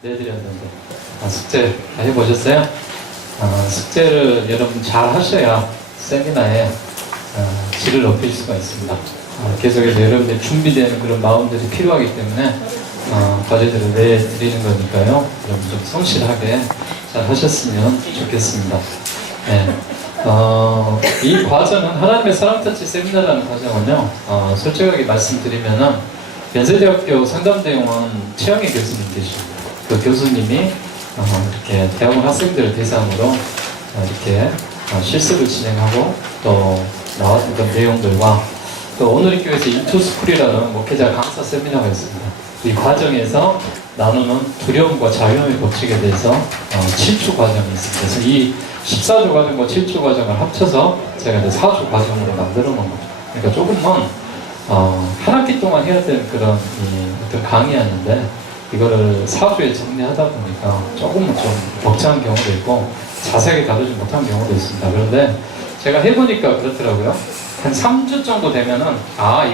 내드렸는데 숙제 다 해보셨어요? 숙제를 여러분 잘 하셔야 세미나에 질을 높일 수가 있습니다. 계속해서 여러분들이 준비되는 그런 마음들이 필요하기 때문에 과제들을 내드리는 거니까요. 여러분 좀 성실하게 잘 하셨으면 좋겠습니다. 네. 이 과정은 하나님의 사랑터치 세미나라는 과정은요, 솔직하게 말씀드리면은 연세대학교 상담대원 최영희 교수님 계십니다. 그 교수님이 이렇게 대학원 학생들을 대상으로 이렇게 실습을 진행하고 또 나왔던 그런 내용들과 또 오늘의 교회에서 인투스쿨이라는 목회자 강사 세미나가 있습니다. 이 과정에서 나누는 두려움과 자유함의 법칙에 대해서 7주 과정이 있습니다. 그래서 이 14주 과정과 7주 과정을 합쳐서 제가 이제 4주 과정으로 만들어 놓은 거죠. 그러니까 조금은 한 학기 동안 해야 되는 그런 어떤 강의였는데 이거를 4주에 정리하다 보니까 조금은 좀 벅찬 경우도 있고 자세하게 다루지 못한 경우도 있습니다. 그런데 제가 해보니까 그렇더라고요. 한 3주 정도 되면은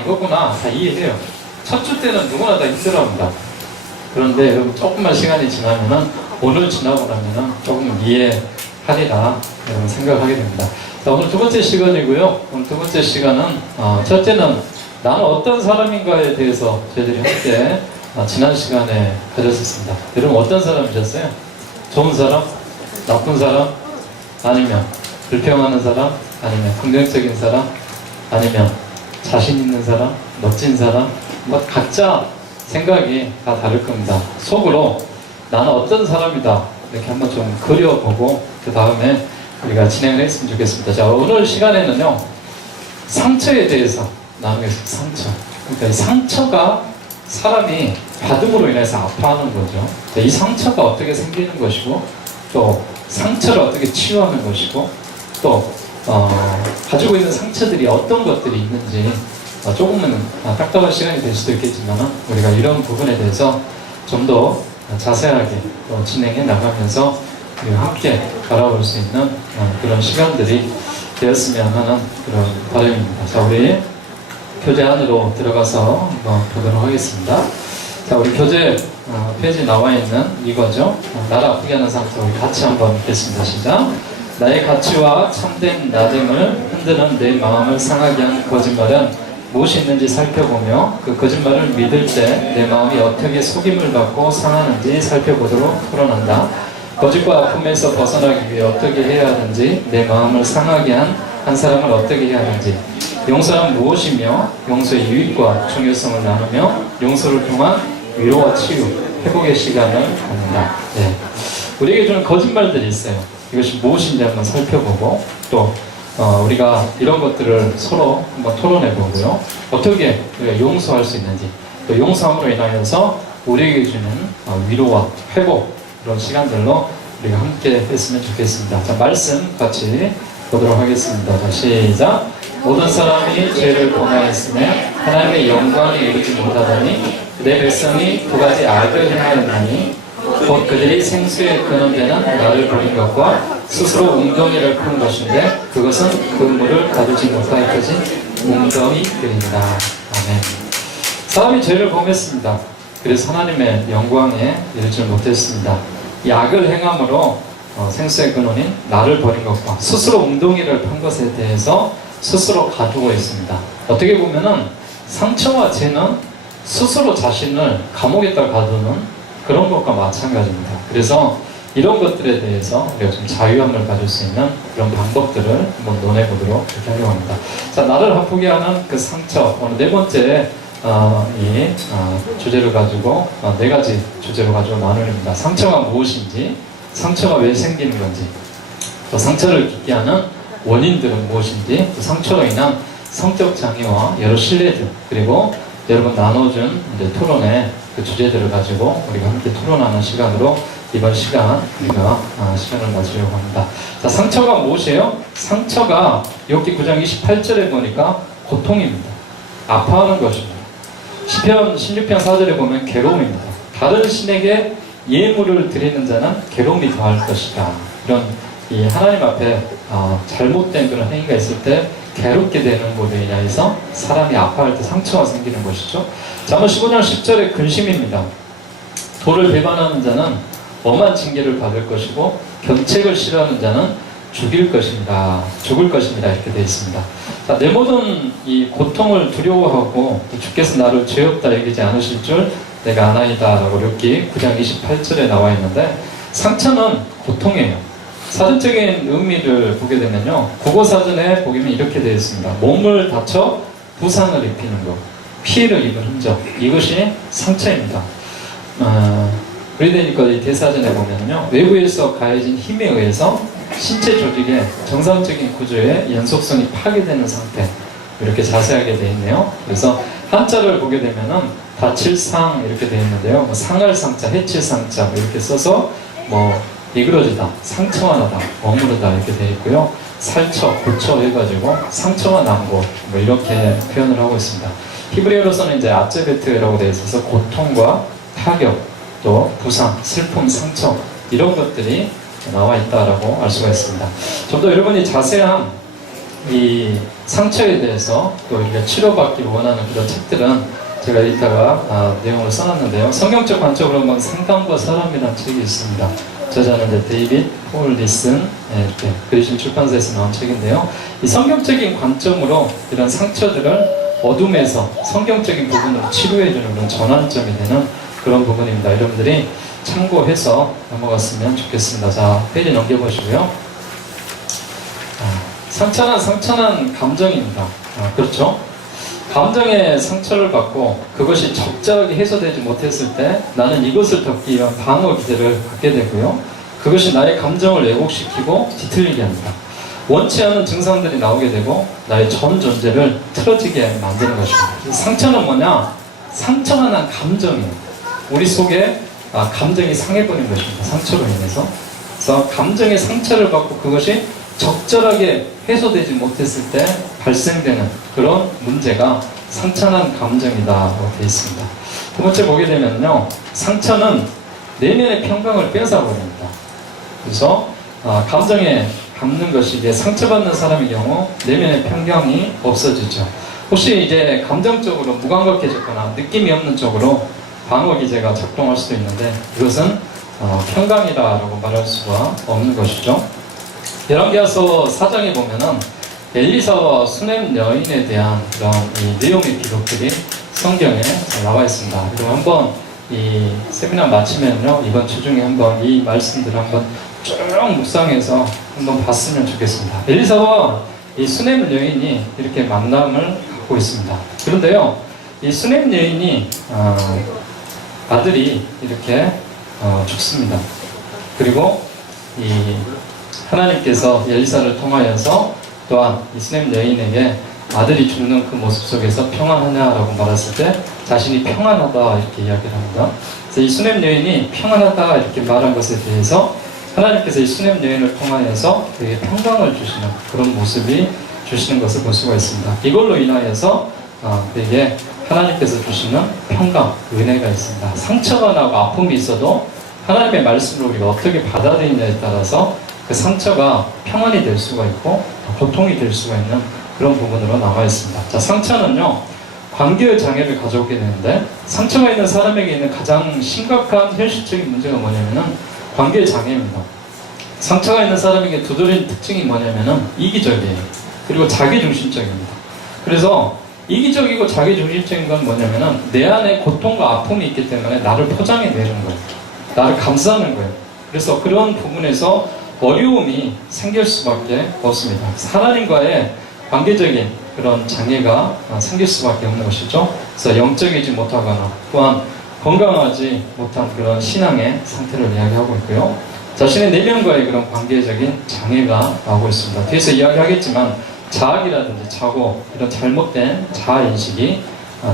이거구나 다 이해해요. 첫 주 때는 누구나 다 힘들어합니다. 그런데 여러분 조금만 시간이 지나면은 오늘 지나고 나면은 조금 이해하리라 여러분 생각하게 됩니다. 자, 오늘 두 번째 시간이고요. 오늘 두 번째 시간은 첫째는 나는 어떤 사람인가에 대해서 저희들이 함께 지난 시간에 가졌었습니다. 여러분 어떤 사람이셨어요? 좋은 사람? 나쁜 사람? 아니면 불평하는 사람? 아니면 긍정적인 사람? 아니면 자신 있는 사람? 멋진 사람? 뭐 각자 생각이 다 다를 겁니다. 속으로 나는 어떤 사람이다 이렇게 한번 좀 그려보고 그 다음에 우리가 진행을 했으면 좋겠습니다. 자, 오늘 시간에는요 상처에 대해서 나누겠습니다. 상처. 그러니까 이 상처가 사람이 받음으로 인해서 아파하는 거죠. 이 상처가 어떻게 생기는 것이고 또 상처를 어떻게 치유하는 것이고 또 가지고 있는 상처들이 어떤 것들이 있는지 조금은 딱딱한 시간이 될 수도 있겠지만 우리가 이런 부분에 대해서 좀 더 자세하게 진행해 나가면서 함께 바라볼 수 있는 그런 시간들이 되었으면 하는 그런 바람입니다. 자, 우리 교재 안으로 들어가서 한번 보도록 하겠습니다. 자, 우리 교재 페이지 나와 있는 이거죠. 나를 아프게 하는 상처 우리 같이 한번 읽겠습니다. 시작. 나의 가치와 참된 나됨을 흔드는 내 마음을 상하게 한 거짓말은 무엇이 있는지 살펴보며 그 거짓말을 믿을 때 내 마음이 어떻게 속임을 받고 상하는지 살펴보도록 토론한다. 거짓과 아픔에서 벗어나기 위해 어떻게 해야 하는지, 내 마음을 상하게 한 사람을 어떻게 해야 하는지, 용서는 무엇이며 용서의 유익과 중요성을 나누며 용서를 통한 위로와 치유, 회복의 시간을 갖는다. 네. 우리에게 주는 거짓말들이 있어요. 이것이 무엇인지 한번 살펴보고 또 우리가 이런 것들을 서로 한번 토론해 보고요. 어떻게 우리가 용서할 수 있는지 또 용서함으로 인하여서 우리에게 주는 위로와 회복 그런 시간들로 우리가 함께 했으면 좋겠습니다. 자, 말씀 같이 보도록 하겠습니다. 자, 시작. 모든 사람이 죄를 범하였으며 하나님의 영광에 이르지 못하더니 내 백성이 두 가지 악을 행하였나니 곧 그들이 생수의 근원되는 나를 버린 것과 스스로 웅덩이를 푼 것인데 그것은 그 물을 가두지 못하게 터진 웅덩이들입니다. 아멘. 사람이 죄를 범했습니다. 그래서 하나님의 영광에 이르지 못했습니다. 이 악을 행함으로 생수의 근원인 나를 버린 것과 스스로 웅덩이를 판 것에 대해서 스스로 가두고 있습니다. 어떻게 보면은 상처와 죄는 스스로 자신을 감옥에다 가두는 그런 것과 마찬가지입니다. 그래서 이런 것들에 대해서 우리가 좀 자유함을 가질 수 있는 그런 방법들을 한번 논해보도록 그렇게 하려고 합니다. 자, 나를 아프게 하는 그 상처, 오늘 네 번째 주제를 가지고 네 가지 주제로 가지고 나누입니다. 상처가 무엇인지, 상처가 왜 생기는 건지, 또 상처를 겪게 하는 원인들은 무엇인지, 또 상처로 인한 성격 장애와 여러 신뢰들, 그리고 여러분 나눠준 토론의 그 주제들을 가지고 우리가 함께 토론하는 시간으로 이번 시간 우리가 시간을 가지려고 합니다. 자, 상처가 무엇이에요? 상처가 욥기 9장 28절에 보니까 고통입니다. 아파하는 것입니다. 시편 16편 4절에 보면 괴로움입니다. 다른 신에게 예물을 드리는 자는 괴로움이 더할 것이다. 이런 이 하나님 앞에 잘못된 그런 행위가 있을 때 괴롭게 되는 것에 인하여서 사람이 아파할 때 상처가 생기는 것이죠. 잠언 15장 10절의 근심입니다. 도를 배반하는 자는 엄한 징계를 받을 것이고 견책을 싫어하는 자는 죽을 것입니다. 이렇게 되어 있습니다. 자, 내 모든 이 고통을 두려워하고 주께서 나를 죄 없다 여기지 않으실 줄 내가 아나이다 라고 욥기 9장 28절에 나와 있는데, 상처는 고통이에요. 사전적인 의미를 보게 되면요, 국어사전에 보면 이렇게 되어 있습니다. 몸을 다쳐 부상을 입히는 것, 피해를 입은 흔적, 이것이 상처입니다. 그러니까 이 대사전에 보면요, 외부에서 가해진 힘에 의해서 신체 조직의 정상적인 구조의 연속성이 파괴되는 상태, 이렇게 자세하게 되어 있네요. 그래서 한자를 보게 되면은 다칠상 이렇게 되어 있는데요, 뭐 상할 상자, 해칠 상자 이렇게 써서 뭐 이그러지다, 상처가 나다, 머무르다 이렇게 되어 있고요. 살처, 고처 해가지고 상처가 난 곳, 뭐 이렇게 표현을 하고 있습니다. 히브리어로서는 이제 아제베트라고 되어 있어서 고통과 타격, 또 부상, 슬픔, 상처 이런 것들이 나와 있다라고 알 수가 있습니다. 좀 더 여러분이 자세한 이 상처에 대해서 또 우리가 치료받기 원하는 그런 책들은 제가 이따가 내용을 써놨는데요. 성경적 관점으로 보면 상담과 사람이라는 책이 있습니다. 저자는 이제 데이빗 폴 리슨, 이렇게 그리신 출판사에서 나온 책인데요. 이 성경적인 관점으로 이런 상처들을 어둠에서 성경적인 부분으로 치료해주는 그런 전환점이 되는 그런 부분입니다. 여러분들이 참고해서 넘어갔으면 좋겠습니다. 자, 페이지 넘겨보시고요. 상처는 감정입니다. 그렇죠? 감정의 상처를 받고 그것이 적절하게 해소되지 못했을 때 나는 이것을 덮기 위한 방어 기제를 갖게 되고요. 그것이 나의 감정을 왜곡시키고 뒤틀리게 합니다. 원치 않는 증상들이 나오게 되고 나의 전 존재를 틀어지게 만드는 것입니다. 상처는 뭐냐? 상처가 난 감정이에요. 우리 속에 감정이 상해버린 것입니다. 상처로 인해서. 그래서 감정의 상처를 받고 그것이 적절하게 해소되지 못했을 때 발생되는 그런 문제가 상처난 감정이라고 되어 있습니다. 두 번째 보게 되면요, 상처는 내면의 평강을 뺏어버립니다. 그래서 감정에 감는 것이 이제 상처받는 사람의 경우 내면의 평강이 없어지죠. 혹시 이제 감정적으로 무감각해졌거나 느낌이 없는 쪽으로 방어 기제가 작동할 수도 있는데 이것은 평강이다라고 말할 수가 없는 것이죠. 열왕기하서 4장에 보면은 엘리사와 수넴 여인에 대한 그런 이 내용의 기록들이 성경에 나와 있습니다. 그리고 한번 이 세미나 마치면요, 이번 주 중에 한번 이 말씀들을 한번 쭉 묵상해서 한번 봤으면 좋겠습니다. 엘리사와 이 수넴 여인이 이렇게 만남을 갖고 있습니다. 그런데요, 이 수넴 여인이 아들이 이렇게 죽습니다. 그리고 이 하나님께서 엘리사를 통하여서 또한 이 수넴 여인에게 아들이 죽는 그 모습 속에서 평안하냐라고 말했을 때 자신이 평안하다 이렇게 이야기를 합니다. 그래서 이 수넴 여인이 평안하다 이렇게 말한 것에 대해서 하나님께서 이 수넴 여인을 통하여서 그에게 평강을 주시는 그런 모습이 주시는 것을 볼 수가 있습니다. 이걸로 인하여서 그에게 하나님께서 주시는 평강, 은혜가 있습니다. 상처가 나고 아픔이 있어도 하나님의 말씀을 우리가 어떻게 받아들이냐에 따라서 그 상처가 평안이 될 수가 있고 고통이 될 수가 있는 그런 부분으로 나와 있습니다. 자, 상처는요, 관계의 장애를 가져오게 되는데 상처가 있는 사람에게 있는 가장 심각한 현실적인 문제가 뭐냐면은 관계의 장애입니다. 상처가 있는 사람에게 두드러진 특징이 뭐냐면은 이기적이에요. 그리고 자기중심적입니다. 그래서 이기적이고 자기중심적인 건 뭐냐면은 내 안에 고통과 아픔이 있기 때문에 나를 포장해내는 거예요. 나를 감싸는 거예요. 그래서 그런 부분에서 어려움이 생길 수밖에 없습니다. 하나님과의 관계적인 그런 장애가 생길 수밖에 없는 것이죠. 그래서 영적이지 못하거나 또한 건강하지 못한 그런 신앙의 상태를 이야기하고 있고요. 자신의 내면과의 그런 관계적인 장애가 나오고 있습니다. 뒤에서 이야기하겠지만 자학이라든지 자고 이런 잘못된 자아인식이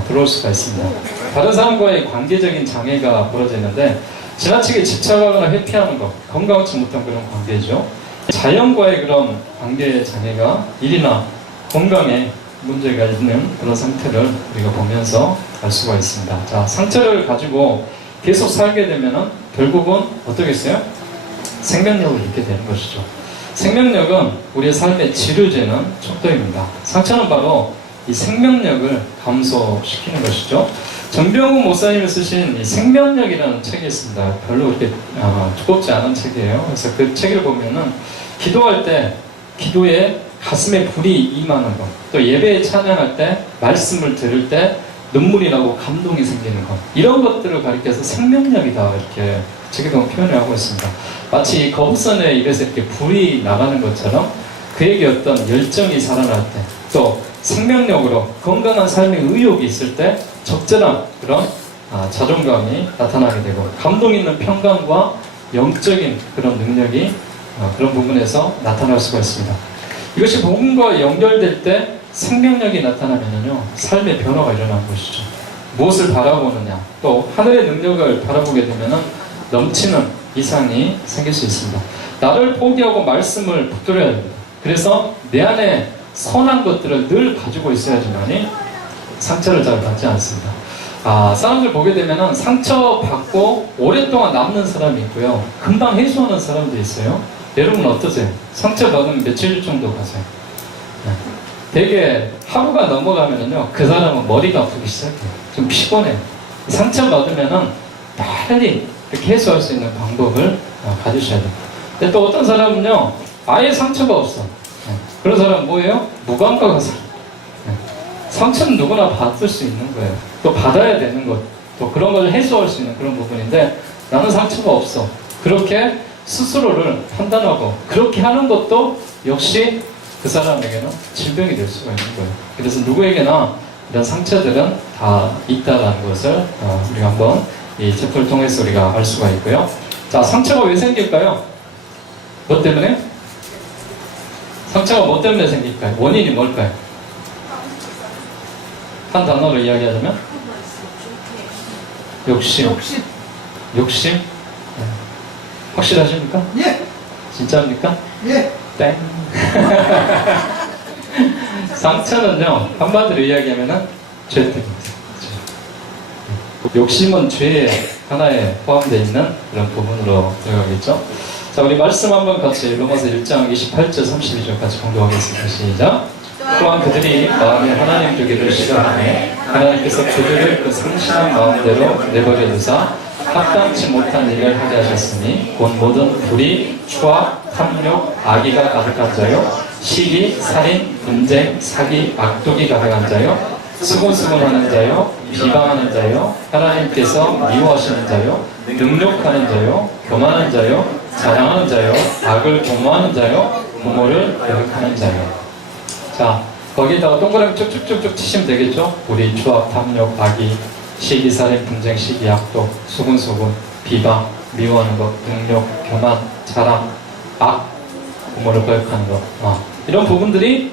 들어올 수가 있습니다. 다른 사람과의 관계적인 장애가 벌어지는데 지나치게 집착하거나 회피하는 것, 건강하지 못한 그런 관계죠. 자연과의 그런 관계 장애가 일이나 건강에 문제가 있는 그런 상태를 우리가 보면서 알 수가 있습니다. 자, 상처를 가지고 계속 살게 되면은 결국은 어떻겠어요? 생명력을 잃게 되는 것이죠. 생명력은 우리의 삶의 질을 재는 척도입니다. 상처는 바로 이 생명력을 감소시키는 것이죠. 정병훈 목사님이 쓰신 이 생명력이라는 책이 있습니다. 별로 그렇게 두껍지 않은 책이에요. 그래서 그 책을 보면은 기도할 때 기도에 가슴에 불이 임하는 것, 또 예배에 찬양할 때 말씀을 들을 때 눈물이 나고 감동이 생기는 것, 이런 것들을 가리켜서 생명력이다 이렇게 책에 보면 표현을 하고 있습니다. 마치 거북선의 입에서 이렇게 불이 나가는 것처럼 그에게 어떤 열정이 살아날 때, 또 생명력으로 건강한 삶의 의욕이 있을 때 적절한 그런 자존감이 나타나게 되고, 감동 있는 평강과 영적인 그런 능력이 그런 부분에서 나타날 수가 있습니다. 이것이 복음과 연결될 때 생명력이 나타나면요, 삶의 변화가 일어나는 것이죠. 무엇을 바라보느냐, 또 하늘의 능력을 바라보게 되면 넘치는 이상이 생길 수 있습니다. 나를 포기하고 말씀을 붙들어야 됩니다. 그래서 내 안에 선한 것들을 늘 가지고 있어야지만이 상처를 잘 받지 않습니다. 사람들 보게 되면 상처받고 오랫동안 남는 사람이 있고요, 금방 해소하는 사람도 있어요. 여러분 어떠세요? 상처받으면 며칠 정도 가세요? 네. 되게 하루가 넘어가면은요, 그 사람은 머리가 아프기 시작해요. 좀 피곤해요. 상처받으면은 빨리 이렇게 해소할 수 있는 방법을 가지셔야 돼요. 근데 또 어떤 사람은요, 아예 상처가 없어. 네. 그런 사람은 뭐예요? 무감각한 사람. 네. 상처는 누구나 받을 수 있는 거예요. 또 받아야 되는 것, 또 그런 걸 해소할 수 있는 그런 부분인데, 나는 상처가 없어. 그렇게 스스로를 판단하고 그렇게 하는 것도 역시 그 사람에게는 질병이 될 수가 있는 거예요. 그래서 누구에게나 이런 상처들은 다 있다라는 것을 우리가 한번 이 책을 통해서 우리가 알 수가 있고요. 자, 상처가 왜 생길까요? 뭐 때문에? 상처가 뭐 때문에 생길까요? 원인이 뭘까요? 한 단어로 이야기하자면 욕심. 욕심? 네. 확실하십니까? 예. 진짜입니까? 예. 땡. 상처는요, 한마디로 이야기하면은 죄 때문입니다. 욕심은 죄의 하나에 포함되어 있는 그런 부분으로 들어가겠죠. 자, 우리 말씀 한번 같이 로마서 1장 28절 32절 같이 공부하겠습니다. 시작. 또한 그들이 마음에 하나님 두기를 싫어하네 하나님께서 그들을 그 상실한 마음대로 내버려 두사 합당치 못한 일을 하게 하셨으니 곧 모든 불의, 추악, 탐욕, 악의가 가득한 자요, 시기, 살인, 분쟁, 사기, 악독이 가득한 자요, 수군수군하는 자요, 비방하는 자요, 하나님께서 미워하시는 자요, 능욕하는 자요, 교만한 자요, 자랑하는 자요, 악을 도모하는 자요, 부모를 거역하는 자요. 자, 거기에다가 동그라미 쭉쭉쭉쭉 치시면 되겠죠? 불의, 추악, 탐욕, 악의, 시기, 살인, 분쟁, 시기, 악독, 수군수군, 비방, 미워하는 것, 능욕, 교만, 자랑, 악, 부모를 거역하는 것, 이런 부분들이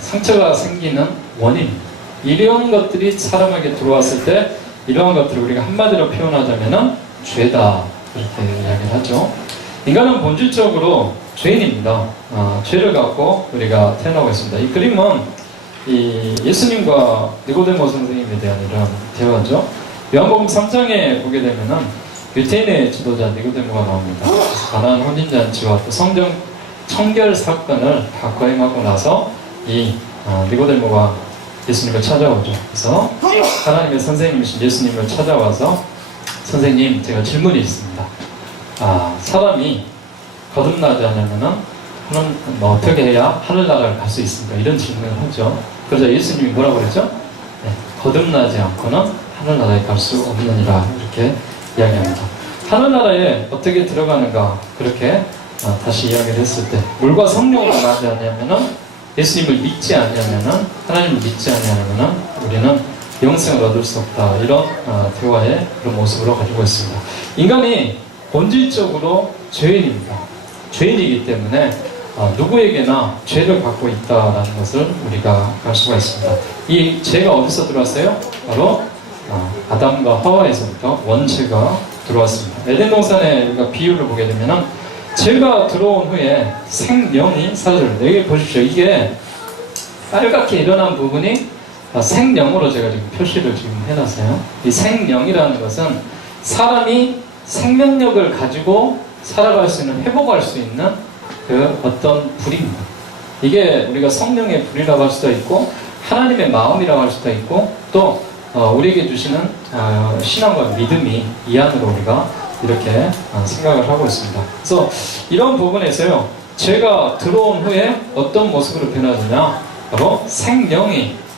상처가 생기는 원인입니다. 이러한 것들이 사람에게 들어왔을 때 이러한 것들을 우리가 한마디로 표현하자면 죄다 이렇게 이야기를 하죠. 인간은 본질적으로 죄인입니다. 죄를 갖고 우리가 태어나고 있습니다. 이 그림은 이 예수님과 니고데모 선생님에 대한 이런 대화죠. 요한복음 3장에 보게 되면은 유태인의 지도자 니고데모가 나옵니다. 가나안 혼인잔치와 또 성전 청결 사건을 다 거행하고 나서 이 니고데모가 예수님을 찾아오죠. 그래서 하나님의 선생님이신 예수님을 찾아와서 선생님, 제가 질문이 있습니다. 사람이 거듭나지 않으면은 어떻게 해야 하늘나라를 갈 수 있습니까? 이런 질문을 하죠. 그래서 예수님이 뭐라고 그랬죠? 네, 거듭나지 않고는 하늘나라에 갈 수 없느니라 이렇게 이야기합니다. 하늘나라에 어떻게 들어가는가 그렇게 다시 이야기를 했을 때 물과 성령으로 나지 않으면은 예수님을 믿지 않으면은 하나님을 믿지 않으면은 우리는 영생을 얻을 수 없다. 이런 대화의 그런 모습으로 가지고 있습니다. 인간이 본질적으로 죄인입니다. 죄인이기 때문에 누구에게나 죄를 갖고 있다라는 것을 우리가 알 수가 있습니다. 이 죄가 어디서 들어왔어요? 바로 아담과 하와에서부터 원죄가 들어왔습니다. 에덴 동산에 우리가 비유를 보게 되면은 죄가 들어온 후에 생명이 사라집니다. 여기 보십시오. 이게 빨갛게 일어난 부분이 생명으로 제가 지금 표시를 지금 해놨어요. 이 생명이라는 것은 사람이 생명력을 가지고 살아갈 수 있는, 회복할 수 있는 그 어떤 불입니다. 이게 우리가 성령의 불이라고 할 수도 있고 하나님의 마음이라고 할 수도 있고 또 우리에게 주시는 신앙과 믿음이 이 안으로 우리가 이렇게 생각을 하고 있습니다. 그래서 이런 부분에서요, 죄가 들어온 후에 어떤 모습으로 변화되냐, 바로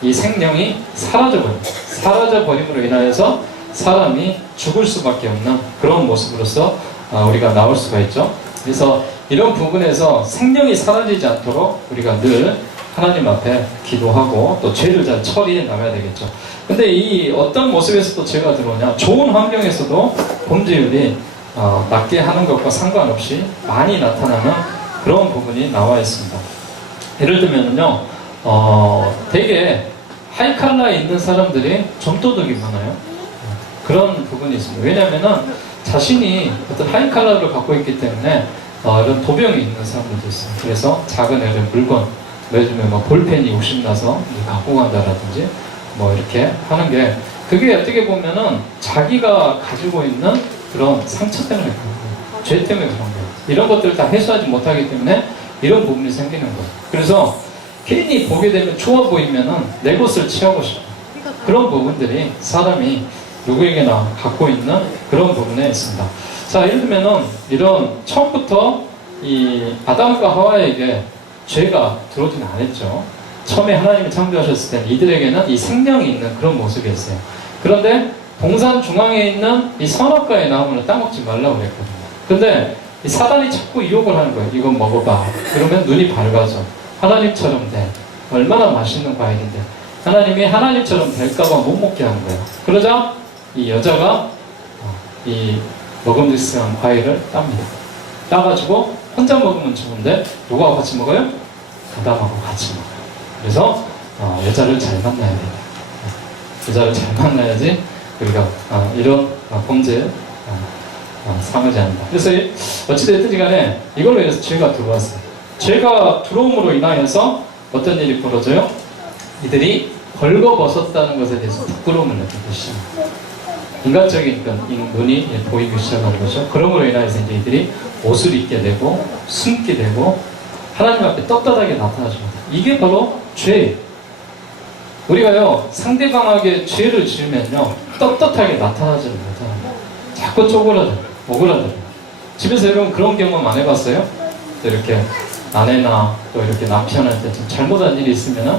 이 생명이 사라져버림으로 인하여서 사람이 죽을 수밖에 없는 그런 모습으로서 우리가 나올 수가 있죠. 그래서 이런 부분에서 생명이 사라지지 않도록 우리가 늘 하나님 앞에 기도하고 또 죄를 잘 처리해 나가야 되겠죠. 근데 이 어떤 모습에서 또 죄가 들어오냐, 좋은 환경에서도 범죄율이 낮게 하는 것과 상관없이 많이 나타나는 그런 부분이 나와 있습니다. 예를 들면요, 되게 하이칼라에 있는 사람들이 점도둑이 많아요. 그런 부분이 있습니다. 왜냐하면 자신이 어떤 하이칼라를 갖고 있기 때문에 이런 도병이 있는 사람들도 있어요. 그래서 작은 이런 물건, 예를 들면 뭐 볼펜이 욕심나서 갖고 간다라든지 뭐 이렇게 하는 게, 그게 어떻게 보면은 자기가 가지고 있는 그런 상처 때문에 그런 거예요. 죄 때문에 그런 거예요. 이런 것들을 다 해소하지 못하기 때문에 이런 부분이 생기는 거예요. 그래서 괜히 보게 되면 좋아 보이면은 내 것을 취하고 싶어. 그런 부분들이 사람이 누구에게나 갖고 있는 그런 부분에 있습니다. 자, 예를 들면은 이런 처음부터 이 아담과 하와에게 죄가 들어오지는 않았죠. 처음에 하나님이 창조하셨을 때는 이들에게는 이 생명이 있는 그런 모습이었어요. 그런데 동산 중앙에 있는 이 선악과의 나무를 따먹지 말라고 그랬거든요. 근데 이 사단이 자꾸 유혹을 하는 거예요. 이건 먹어봐. 그러면 눈이 밝아져. 하나님처럼 돼. 얼마나 맛있는 과일인데. 하나님이 하나님처럼 될까봐 못 먹게 하는 거예요. 그러자 이 여자가 이 먹음직스러운 과일을 땁니다. 따가지고 혼자 먹으면 좋은데 누구하고 같이 먹어요? 아담하고 같이 먹어요. 그래서 여자를 잘 만나야 돼요. 여자를 잘 만나야지 우리가 이런 범죄에 상하지 않는다. 그래서 어찌됐든 간에 이걸로 인해서 죄가 들어왔어요. 죄가 들어옴으로 인하여서 어떤 일이 벌어져요? 이들이 벌거벗었다는 것에 대해서 부끄러움을 느끼기 시작합니다. 인간적인 눈이 보이기 시작하는 거죠. 그러므로 인하여서 이제 이들이 옷을 입게 되고 숨게 되고 하나님 앞에 떳떳하게 나타나줍니다. 이게 바로 죄예요. 우리가요, 상대방에게 죄를 지으면요, 떳떳하게 나타나지는 못합니다. 자꾸 쪼그라들어요. 오그라들어요. 집에서 여러분 그런 경험 안 해봤어요? 또 이렇게 아내나 또 이렇게 남편한테 좀 잘못한 일이 있으면은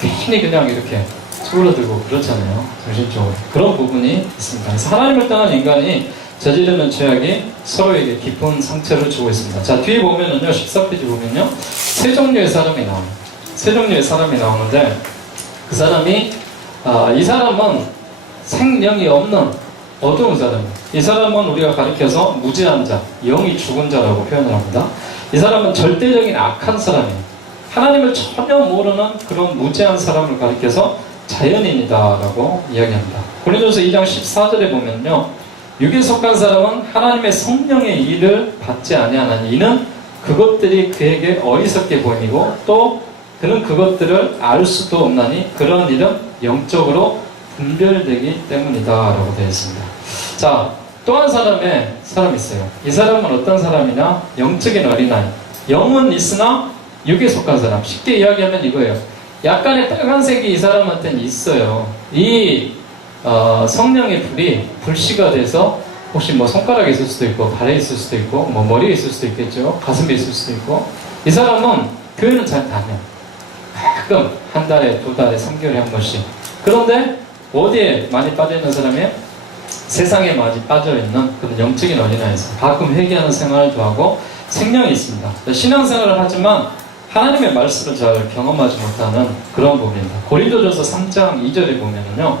괜히 그냥 이렇게 쪼그라들고 그렇잖아요. 정신적으로. 그런 부분이 있습니다. 그래서 하나님을 떠난 인간이 저지르는 죄악이 서로에게 깊은 상처를 주고 있습니다. 자, 뒤에 보면은요, 14페이지 보면요, 세 종류의 사람이 나옵니다. 세 종류의 사람이 나오는데, 그 사람이, 이 사람은 생명이 없는 어두운 사람이에요. 이 사람은 우리가 가리켜서 무지한 자, 영이 죽은 자라고 표현을 합니다. 이 사람은 절대적인 악한 사람이에요. 하나님을 전혀 모르는 그런 무지한 사람을 가리켜서 자연인이다라고 이야기합니다. 고린도서 2장 14절에 보면요, 육에 속한 사람은 하나님의 성령의 일을 받지 아니하나니 이는 그것들이 그에게 어리석게 보이고 또 그는 그것들을 알 수도 없나니 그런 일은 영적으로 분별되기 때문이다 라고 되어 있습니다. 자, 또 한 사람이 있어요. 이 사람은 어떤 사람이냐? 영적인 어린아이. 영은 있으나 육에 속한 사람. 쉽게 이야기하면 이거예요. 약간의 빨간색이 이 사람한테는 있어요. 이 성령의 불이 불씨가 돼서 혹시 뭐 손가락에 있을 수도 있고 발에 있을 수도 있고 뭐 머리에 있을 수도 있겠죠. 가슴에 있을 수도 있고. 이 사람은 교회는 잘 다녀. 가끔 한 달에 두 달에 3개월에 한 번씩. 그런데 어디에 많이 빠져있는 사람이에요? 세상에 많이 빠져있는 그런 영적인 어린아이에서 가끔 회개하는 생활도 하고 생명이 있습니다. 신앙생활을 하지만 하나님의 말씀을 잘 경험하지 못하는 그런 부분입니다. 고린도전서 3장 2절에 보면은요,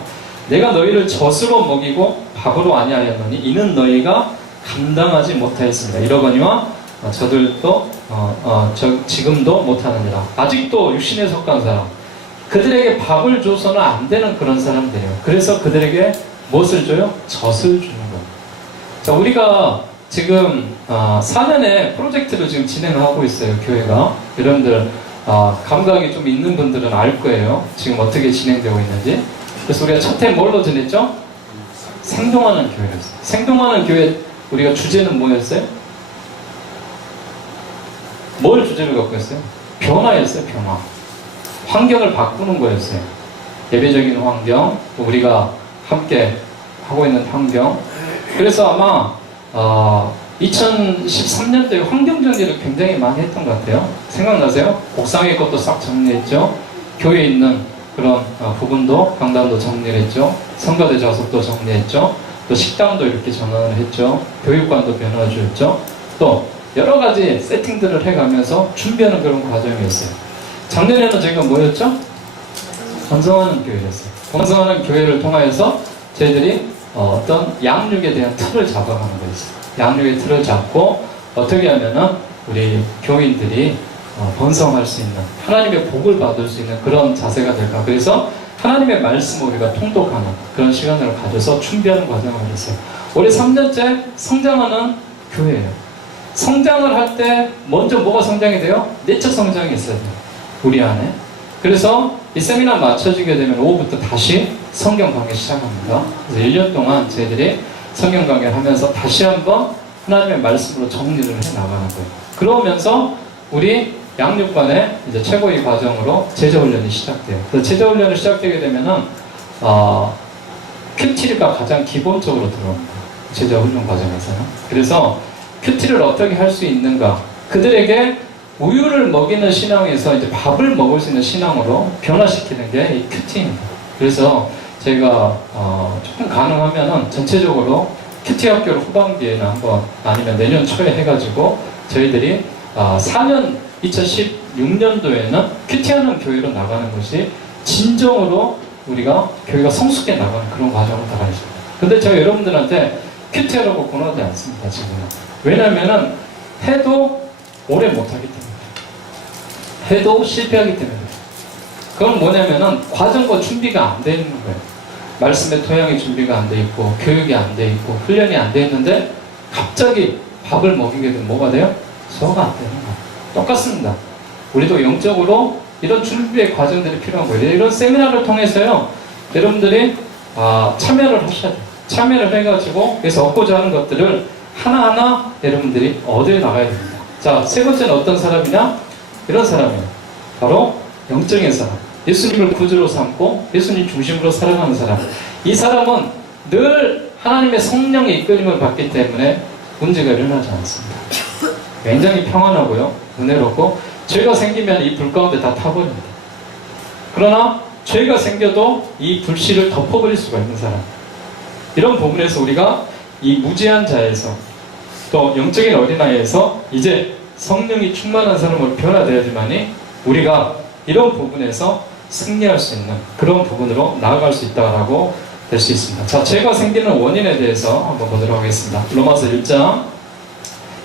내가 너희를 젖으로 먹이고 밥으로 아니하였노니 이는 너희가 감당하지 못하였습니다. 이러거니와 저들도 지금도 못하느니라. 아직도 육신에 속한 사람, 그들에게 밥을 줘서는 안 되는 그런 사람들이에요. 그래서 그들에게 무엇을 줘요? 젖을 주는 거예요. 자, 우리가 지금 4년의 프로젝트를 지금 진행하고 있어요. 교회가. 여러분들 감각이 좀 있는 분들은 알 거예요. 지금 어떻게 진행되고 있는지. 그래서 우리가 첫 해 뭘로 지냈죠? 생동하는 교회였어요. 생동하는 교회 우리가 주제는 뭐였어요? 뭘 주제로 갖고 있어요? 변화였어요. 변화. 환경을 바꾸는 거였어요. 예배적인 환경, 또 우리가 함께 하고 있는 환경. 그래서 아마 2013년도에 환경 정리를 굉장히 많이 했던 것 같아요. 생각나세요? 옥상의 것도 싹 정리했죠. 교회에 있는 그런 부분도, 강단도 정리를 했죠. 성가대 좌석도 정리했죠. 또 식당도 이렇게 전환을 했죠. 교육관도 변화 주었죠. 또 여러 가지 세팅들을 해가면서 준비하는 그런 과정이었어요. 작년에는 저희가 뭐였죠? 번성하는 교회였어요. 번성하는 교회를 통하여서 저희들이 어떤 양육에 대한 틀을 잡아가는 거였어요. 양육의 틀을 잡고 어떻게 하면은 우리 교인들이 번성할 수 있는, 하나님의 복을 받을 수 있는 그런 자세가 될까. 그래서 하나님의 말씀을 우리가 통독하는 그런 시간을 가져서 준비하는 과정을 했어요. 올해 3년째 성장하는 교회예요. 성장을 할 때 먼저 뭐가 성장이 돼요? 내적 성장이 있어야 돼요. 우리 안에. 그래서 이 세미나 마쳐지게 되면 오후부터 다시 성경 강의 시작합니다. 그래서 1년 동안 저희들이 성경 강의를 하면서 다시 한번 하나님의 말씀으로 정리를 해 나가는 거예요. 그러면서 우리 양육반의 이제 최고의 과정으로 제자훈련이 시작돼요. 그래서 제자훈련이 시작되게 되면은 큐티가 가장 기본적으로 들어옵니다. 제자훈련 과정에서는. 그래서 큐티를 어떻게 할 수 있는가? 그들에게 우유를 먹이는 신앙에서 이제 밥을 먹을 수 있는 신앙으로 변화시키는 게 이 큐티입니다. 그래서 저희가 조금 가능하면은 전체적으로 큐티 학교를 후반기에는 한번, 아니면 내년 초에 해가지고 저희들이 2016년도에는 큐티하는 교회로 나가는 것이 진정으로 우리가 교회가 성숙해 나가는 그런 과정을 나가야 됩니다. 근데 제가 여러분들한테 큐티하라고 권하지 않습니다, 지금은. 왜냐면은 해도 오래 못하기 때문에, 해도 실패하기 때문에. 그건 뭐냐면은 과정과 준비가 안 돼 있는 거예요. 말씀의 토양이 준비가 안 돼 있고, 교육이 안 돼 있고, 훈련이 안 돼 있는데 갑자기 밥을 먹이게 되면 뭐가 돼요? 소화가 안 되는 거예요. 똑같습니다. 우리도 영적으로 이런 준비의 과정들이 필요한 거예요. 이런 세미나를 통해서요, 여러분들이 참여를 하셔야 돼요. 참여를 해가지고 그래서 얻고자 하는 것들을 하나하나 여러분들이 얻어 나가야 됩니다. 자, 세 번째는 어떤 사람이냐? 이런 사람이에요. 바로 영적인 사람. 예수님을 구주로 삼고 예수님 중심으로 살아가는 사람. 이 사람은 늘 하나님의 성령의 이끌림을 받기 때문에 문제가 일어나지 않습니다. 굉장히 평안하고요, 은혜롭고, 죄가 생기면 이 불 가운데 다 타버립니다. 그러나 죄가 생겨도 이 불씨를 덮어버릴 수가 있는 사람. 이런 부분에서 우리가 이 무지한 자에서, 또 영적인 어린아이에서 이제 성령이 충만한 사람으로 변화되어야지만이 우리가 이런 부분에서 승리할 수 있는 그런 부분으로 나아갈 수 있다라고 될 수 있습니다. 자, 죄가 생기는 원인에 대해서 한번 보도록 하겠습니다. 로마서 1장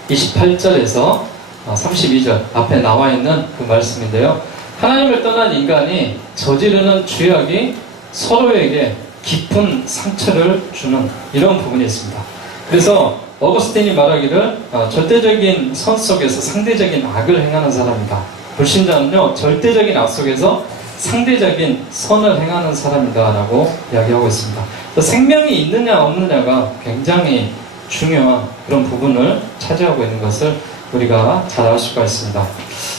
28절에서 32절 앞에 나와 있는 그 말씀인데요. 하나님을 떠난 인간이 저지르는 죄악이 서로에게 깊은 상처를 주는 이런 부분이 있습니다. 그래서 어거스틴이 말하기를 절대적인 선 속에서 상대적인 악을 행하는 사람이다. 불신자는요, 절대적인 악 속에서 상대적인 선을 행하는 사람이다 라고 이야기하고 있습니다. 생명이 있느냐 없느냐가 굉장히 중요한 그런 부분을 차지하고 있는 것을 우리가 잘 알 수가 있습니다.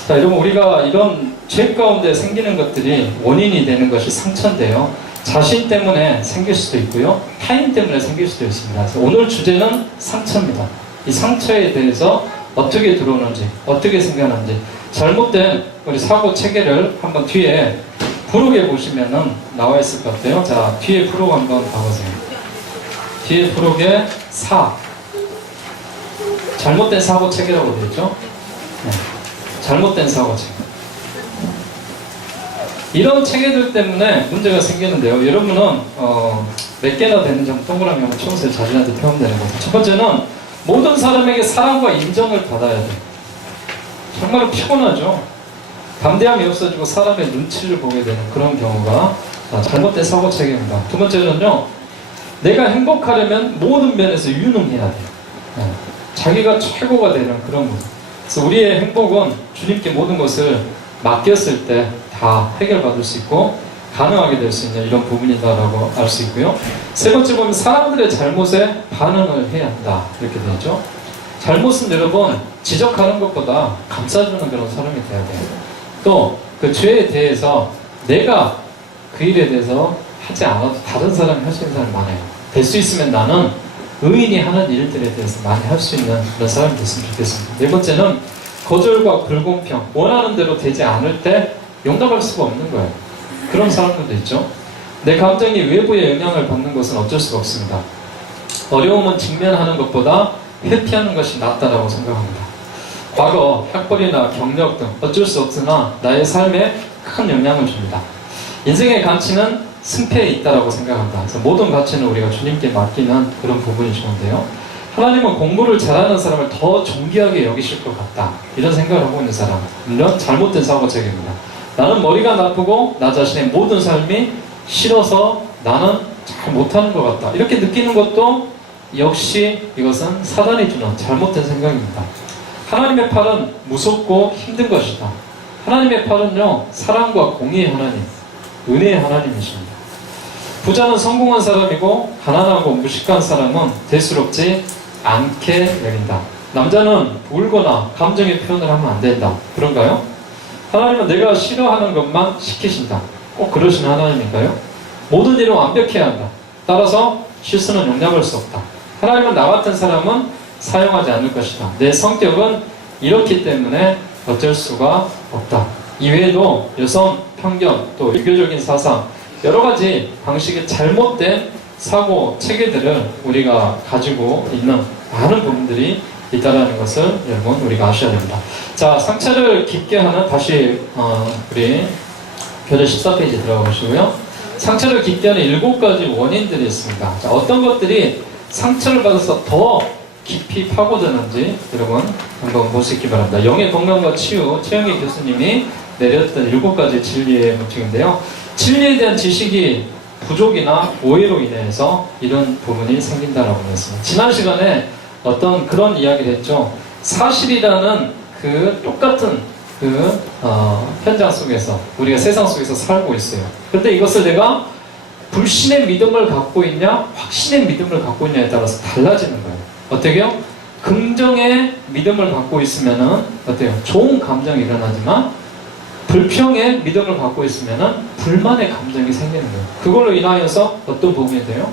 자, 여러분, 우리가 이런 죄 가운데 생기는 것들이 원인이 되는 것이 상처인데요, 자신 때문에 생길 수도 있고요, 타인 때문에 생길 수도 있습니다. 그래서 오늘 주제는 상처입니다. 이 상처에 대해서 어떻게 들어오는지, 어떻게 생겨나는지, 잘못된 우리 사고 체계를 한번 뒤에 부록에 보시면은 나와 있을 것 같아요. 자, 뒤에 부록 한번 봐보세요. 뒤에 부록에 4. 잘못된 사고 체계라고 되어 있죠? 네. 잘못된 사고 체계. 이런 체계들 때문에 문제가 생기는데요. 여러분은 몇 개나 되는지 한번 동그라미 한번 쳐보세요. 자신한테 표현되는 거죠. 첫 번째는 모든 사람에게 사랑과 인정을 받아야 돼요. 정말 피곤하죠. 담대함이 없어지고 사람의 눈치를 보게 되는 그런 경우가 잘못된 사고 체계입니다. 두 번째는요, 내가 행복하려면 모든 면에서 유능해야 돼요. 네. 자기가 최고가 되는 그런 모습. 그래서 우리의 행복은 주님께 모든 것을 맡겼을 때 다 해결받을 수 있고 가능하게 될 수 있는 이런 부분이다라고 알 수 있고요. 세 번째 보면 사람들의 잘못에 반응을 해야 한다, 이렇게 되죠. 잘못은 여러분 지적하는 것보다 감싸주는 그런 사람이 돼야 돼요. 또 그 죄에 대해서 내가 그 일에 대해서 하지 않아도 다른 사람이 할 수 있는 사람이 많아요. 될 수 있으면 나는 의인이 하는 일들에 대해서 많이 할 수 있는 그런 사람이 됐으면 좋겠습니다. 네 번째는 거절과 불공평, 원하는 대로 되지 않을 때 용납할 수가 없는 거예요. 그런 사람들도 있죠. 내 감정이 외부의 영향을 받는 것은 어쩔 수가 없습니다. 어려움은 직면하는 것보다 회피하는 것이 낫다라고 생각합니다. 과거, 학벌이나 경력 등 어쩔 수 없으나 나의 삶에 큰 영향을 줍니다. 인생의 가치는 승패에 있다라고 생각합니다. 그래서 모든 가치는 우리가 주님께 맡기는 그런 부분이 좋은데요. 하나님은 공부를 잘하는 사람을 더 존귀하게 여기실 것 같다. 이런 생각을 하고 있는 사람, 물론 잘못된 사고책입니다. 나는 머리가 나쁘고 나 자신의 모든 삶이 싫어서 나는 잘 못하는 것 같다. 이렇게 느끼는 것도 역시 이것은 사단이 주는 잘못된 생각입니다. 하나님의 팔은 무섭고 힘든 것이다. 하나님의 팔은요, 사랑과 공의의 하나님, 은혜의 하나님이십니다. 부자는 성공한 사람이고 가난하고 무식한 사람은 대수롭지 않게 여긴다. 남자는 울거나 감정의 표현을 하면 안 된다. 그런가요? 하나님은 내가 싫어하는 것만 시키신다. 꼭 그러시는 하나님인가요? 모든 일은 완벽해야 한다. 따라서 실수는 용납할 수 없다. 하나님은 나 같은 사람은 사용하지 않을 것이다. 내 성격은 이렇기 때문에 어쩔 수가 없다. 이외에도 여성, 편견, 또 유교적인 사상, 여러 가지 방식의 잘못된 사고 체계들을 우리가 가지고 있는 많은 부분들이 있다는 것을 여러분 우리가 아셔야 됩니다. 자, 상처를 깊게 하는 다시 우리 교재 14페이지 들어가 보시고요. 상처를 깊게 하는 7가지 원인들이 있습니다. 자, 어떤 것들이 상처를 받아서 더 깊이 파고드는지 여러분 한번 보시기 바랍니다. 영의 건강과 치유, 최영희 교수님이 내렸던 7가지 진리의 문증인데요. 진리에 대한 지식이 부족이나 오해로 인해서 이런 부분이 생긴다라고 했습니다. 지난 시간에 어떤 그런 이야기를 했죠. 사실이라는 그 똑같은 그 현장 속에서 우리가 세상 속에서 살고 있어요. 그런데 이것을 내가 불신의 믿음을 갖고 있냐 확신의 믿음을 갖고 있냐에 따라서 달라지는 거예요. 어떻게요? 긍정의 믿음을 갖고 있으면은 어때요? 좋은 감정이 일어나지만 불평의 믿음을 갖고 있으면은 불만의 감정이 생기는 거예요. 그걸로 인하여서 어떤 부분이 돼요?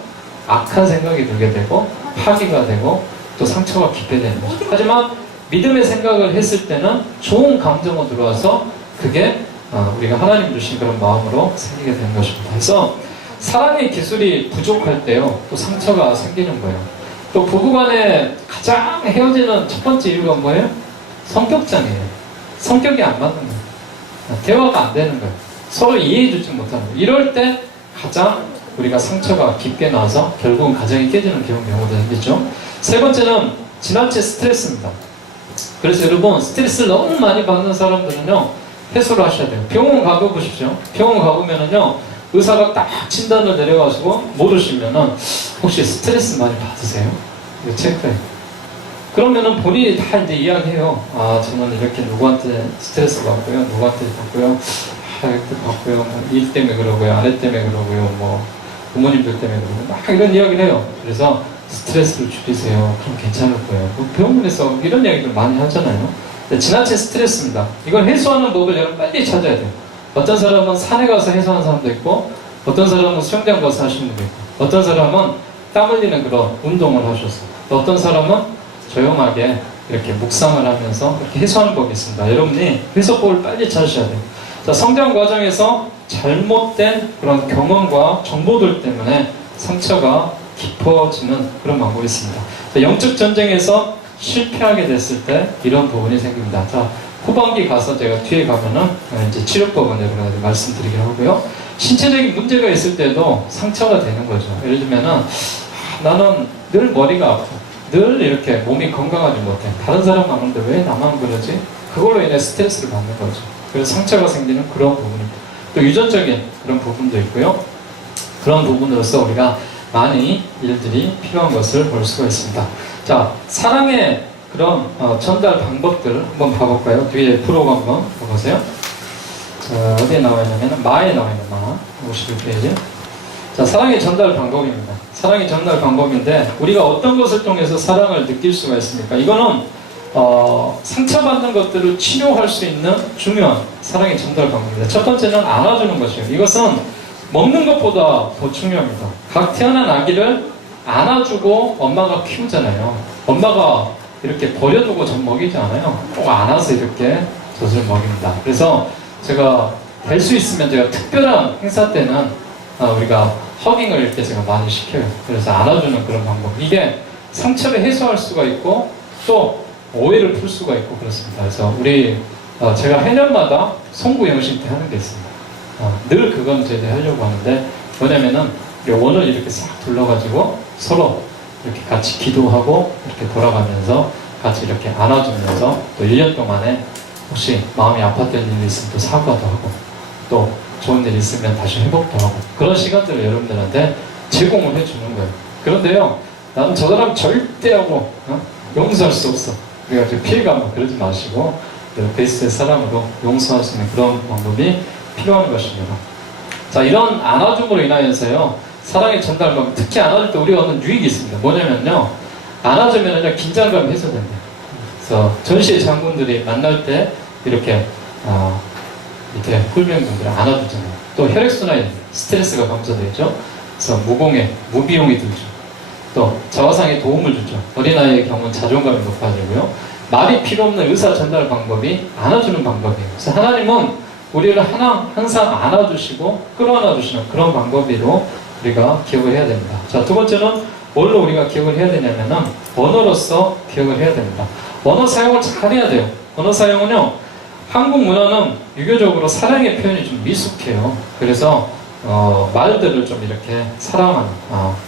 악한 생각이 들게 되고 파기가 되고 또 상처가 깊게 되는 거죠. 하지만 믿음의 생각을 했을 때는 좋은 감정으로 들어와서 그게 우리가 하나님 주신 그런 마음으로 생기게 되는 것입니다. 그래서 사랑의 기술이 부족할 때요, 또 상처가 생기는 거예요. 또 부부간에 가장 헤어지는 첫 번째 이유가 뭐예요? 성격장애예요. 성격이 안 맞는 거예요. 대화가 안 되는 거예요. 서로 이해해주지 못하는 거예요. 이럴 때 가장 우리가 상처가 깊게 나와서 결국은 가정이 깨지는 경우도 생기죠. 세 번째는 지나친 스트레스입니다. 그래서 여러분 스트레스를 너무 많이 받는 사람들은요, 해소를 하셔야 돼요. 병원 가보십시오. 병원 가보면은요, 의사가 딱 진단을 내려가지고 모르시면은 혹시 스트레스 많이 받으세요? 이거 체크해요. 그러면은 본인이 다 이제 이야기해요. 아, 저는 이렇게 누구한테 스트레스 받고요, 누구한테 받고요, 이렇게 받고요, 뭐 일 때문에 그러고요, 아내 때문에 그러고요, 뭐 부모님들 때문에 그러고요, 막 이런 이야기를 해요. 그래서 스트레스를 줄이세요. 그럼 괜찮을 거예요. 병원에서 이런 이야기를 많이 하잖아요. 지나친 스트레스입니다. 이걸 해소하는 법을 여러분 빨리 찾아야 돼요. 어떤 사람은 산에 가서 해소하는 사람도 있고, 어떤 사람은 수영장 가서 하시는 분도 있고, 어떤 사람은 땀 흘리는 그런 운동을 하셔서, 또 어떤 사람은 조용하게 이렇게 묵상을 하면서 이렇게 해소하는 법이 있습니다. 여러분이 해소법을 빨리 찾으셔야 돼요. 자, 성장 과정에서 잘못된 그런 경험과 정보들 때문에 상처가 깊어지는 그런 방법이 있습니다. 자, 영적 전쟁에서 실패하게 됐을 때 이런 부분이 생깁니다. 자, 후반기 가서 제가 뒤에 가면은 이제 치료법은 여러분한테 말씀드리긴 하고요. 신체적인 문제가 있을 때도 상처가 되는 거죠. 예를 들면은 나는 늘 머리가 아프고 늘 이렇게 몸이 건강하지 못해. 다른 사람은 안 그런데 왜 나만 그러지? 그걸로 인해 스트레스를 받는 거죠. 그래서 상처가 생기는 그런 부분입니다. 또 유전적인 그런 부분도 있고요. 그런 부분으로서 우리가 많이 일들이 필요한 것을 볼 수가 있습니다. 자, 사랑의 그런 전달 방법들 한번 봐볼까요? 뒤에 프로가 한번 봐보세요. 자, 어디에 나와 있냐면 마에 나와 있는 마 51페이지. 자, 사랑의 전달 방법입니다. 사랑의 전달 방법인데 우리가 어떤 것을 통해서 사랑을 느낄 수가 있습니까? 이거는 상처받는 것들을 치료할 수 있는 중요한 사랑의 전달 방법입니다. 첫 번째는 안아주는 것이에요. 이것은 먹는 것보다 더 중요합니다. 각 태어난 아기를 안아주고 엄마가 키우잖아요. 엄마가 이렇게 버려두고 젖 먹이지 않아요. 꼭 안아서 이렇게 젖을 먹입니다. 그래서 제가 될 수 있으면 제가 특별한 행사 때는 우리가 허깅을 이렇게 제가 많이 시켜요. 그래서 안아주는 그런 방법. 이게 상처를 해소할 수가 있고 또 오해를 풀 수가 있고 그렇습니다. 그래서 우리 제가 해년마다 송구 영신 때 하는 게 있습니다. 늘 그건 제대하려고 하는데 뭐냐면은 원을 이렇게 싹 둘러가지고 서로 이렇게 같이 기도하고 이렇게 돌아가면서 같이 이렇게 안아주면서 또 1년 동안에 혹시 마음이 아팠던 일이 있으면 또 사과도 하고 또 좋은 일 있으면 다시 회복도 하고 그런 시간들을 여러분들한테 제공을 해주는 거예요. 그런데요, 나는 저 사람 절대 하고 용서할 수 없어. 그래가지고 피해가면 그러지 마시고 베이스의 사랑으로 용서할 수 있는 그런 방법이 필요한 것입니다. 자, 이런 안아줌으로 인하여서요, 사랑의 전달방, 특히 안아줄 때 우리가 얻는 유익이 있습니다. 뭐냐면요, 안아주면 긴장감이 해소된대요. 그래서 전시의 장군들이 만날 때 이렇게 밑에 훌명군들을 안아주잖아요. 또 혈액순환에 스트레스가 감소되죠. 그래서 무공해, 무비용이 들죠. 또 자화상에 도움을 주죠. 어린아이의 경우는 자존감이 높아지고요. 말이 필요 없는 의사 전달 방법이 안아주는 방법이에요. 그래서 하나님은 우리를 항상 안아주시고 끌어안아주시는 그런 방법으로 우리가 기억을 해야 됩니다. 자, 두 번째는 뭘로 우리가 기억을 해야 되냐면은 언어로서 기억을 해야 됩니다. 언어 사용을 잘 해야 돼요. 언어 사용은요, 한국 문화는 유교적으로 사랑의 표현이 좀 미숙해요. 그래서 말들을 좀 이렇게 사랑하는,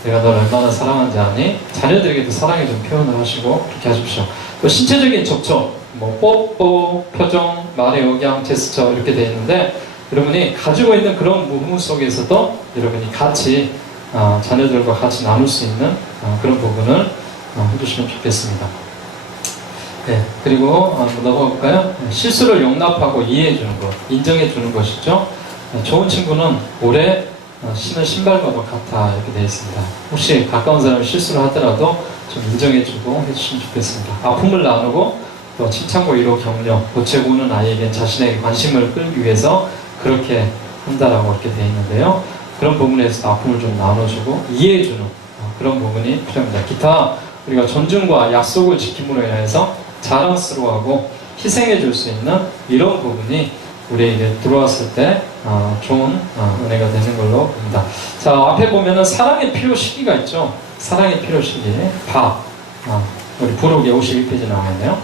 내가 널 얼마나 사랑하는지 아니? 자녀들에게도 사랑의 좀 표현을 하시고 그렇게 하십시오. 또 신체적인 접촉, 뭐 뽀뽀, 표정, 말의 억양, 제스처 이렇게 되어 있는데 여러분이 가지고 있는 그런 무브 속에서도 여러분이 같이 자녀들과 같이 나눌 수 있는 그런 부분을 해주시면 좋겠습니다. 네, 그리고 넘어가 볼까요? 실수를 용납하고 이해해주는 것, 인정해주는 것이죠. 좋은 친구는 오래 신은 신발과도 같아 이렇게 되어 있습니다. 혹시 가까운 사람이 실수를 하더라도 좀 인정해주고 해주시면 좋겠습니다. 아픔을 나누고 또 칭찬과 위로 격려, 고치고 오는 아이에게 자신에게 관심을 끌기 위해서 그렇게 한다라고 이렇게 되어 있는데요. 그런 부분에서 아픔을 좀 나눠주고 이해해주는 그런 부분이 필요합니다. 기타 우리가 존중과 약속을 지킴으로 인해서 자랑스러워하고 희생해줄 수 있는 이런 부분이 우리에게 들어왔을 때 좋은 은혜가 되는 걸로 봅니다. 자, 앞에 보면은 사랑의 필요 시기가 있죠. 사랑의 필요 시기. 우리 부록의 51페이지 나와있네요.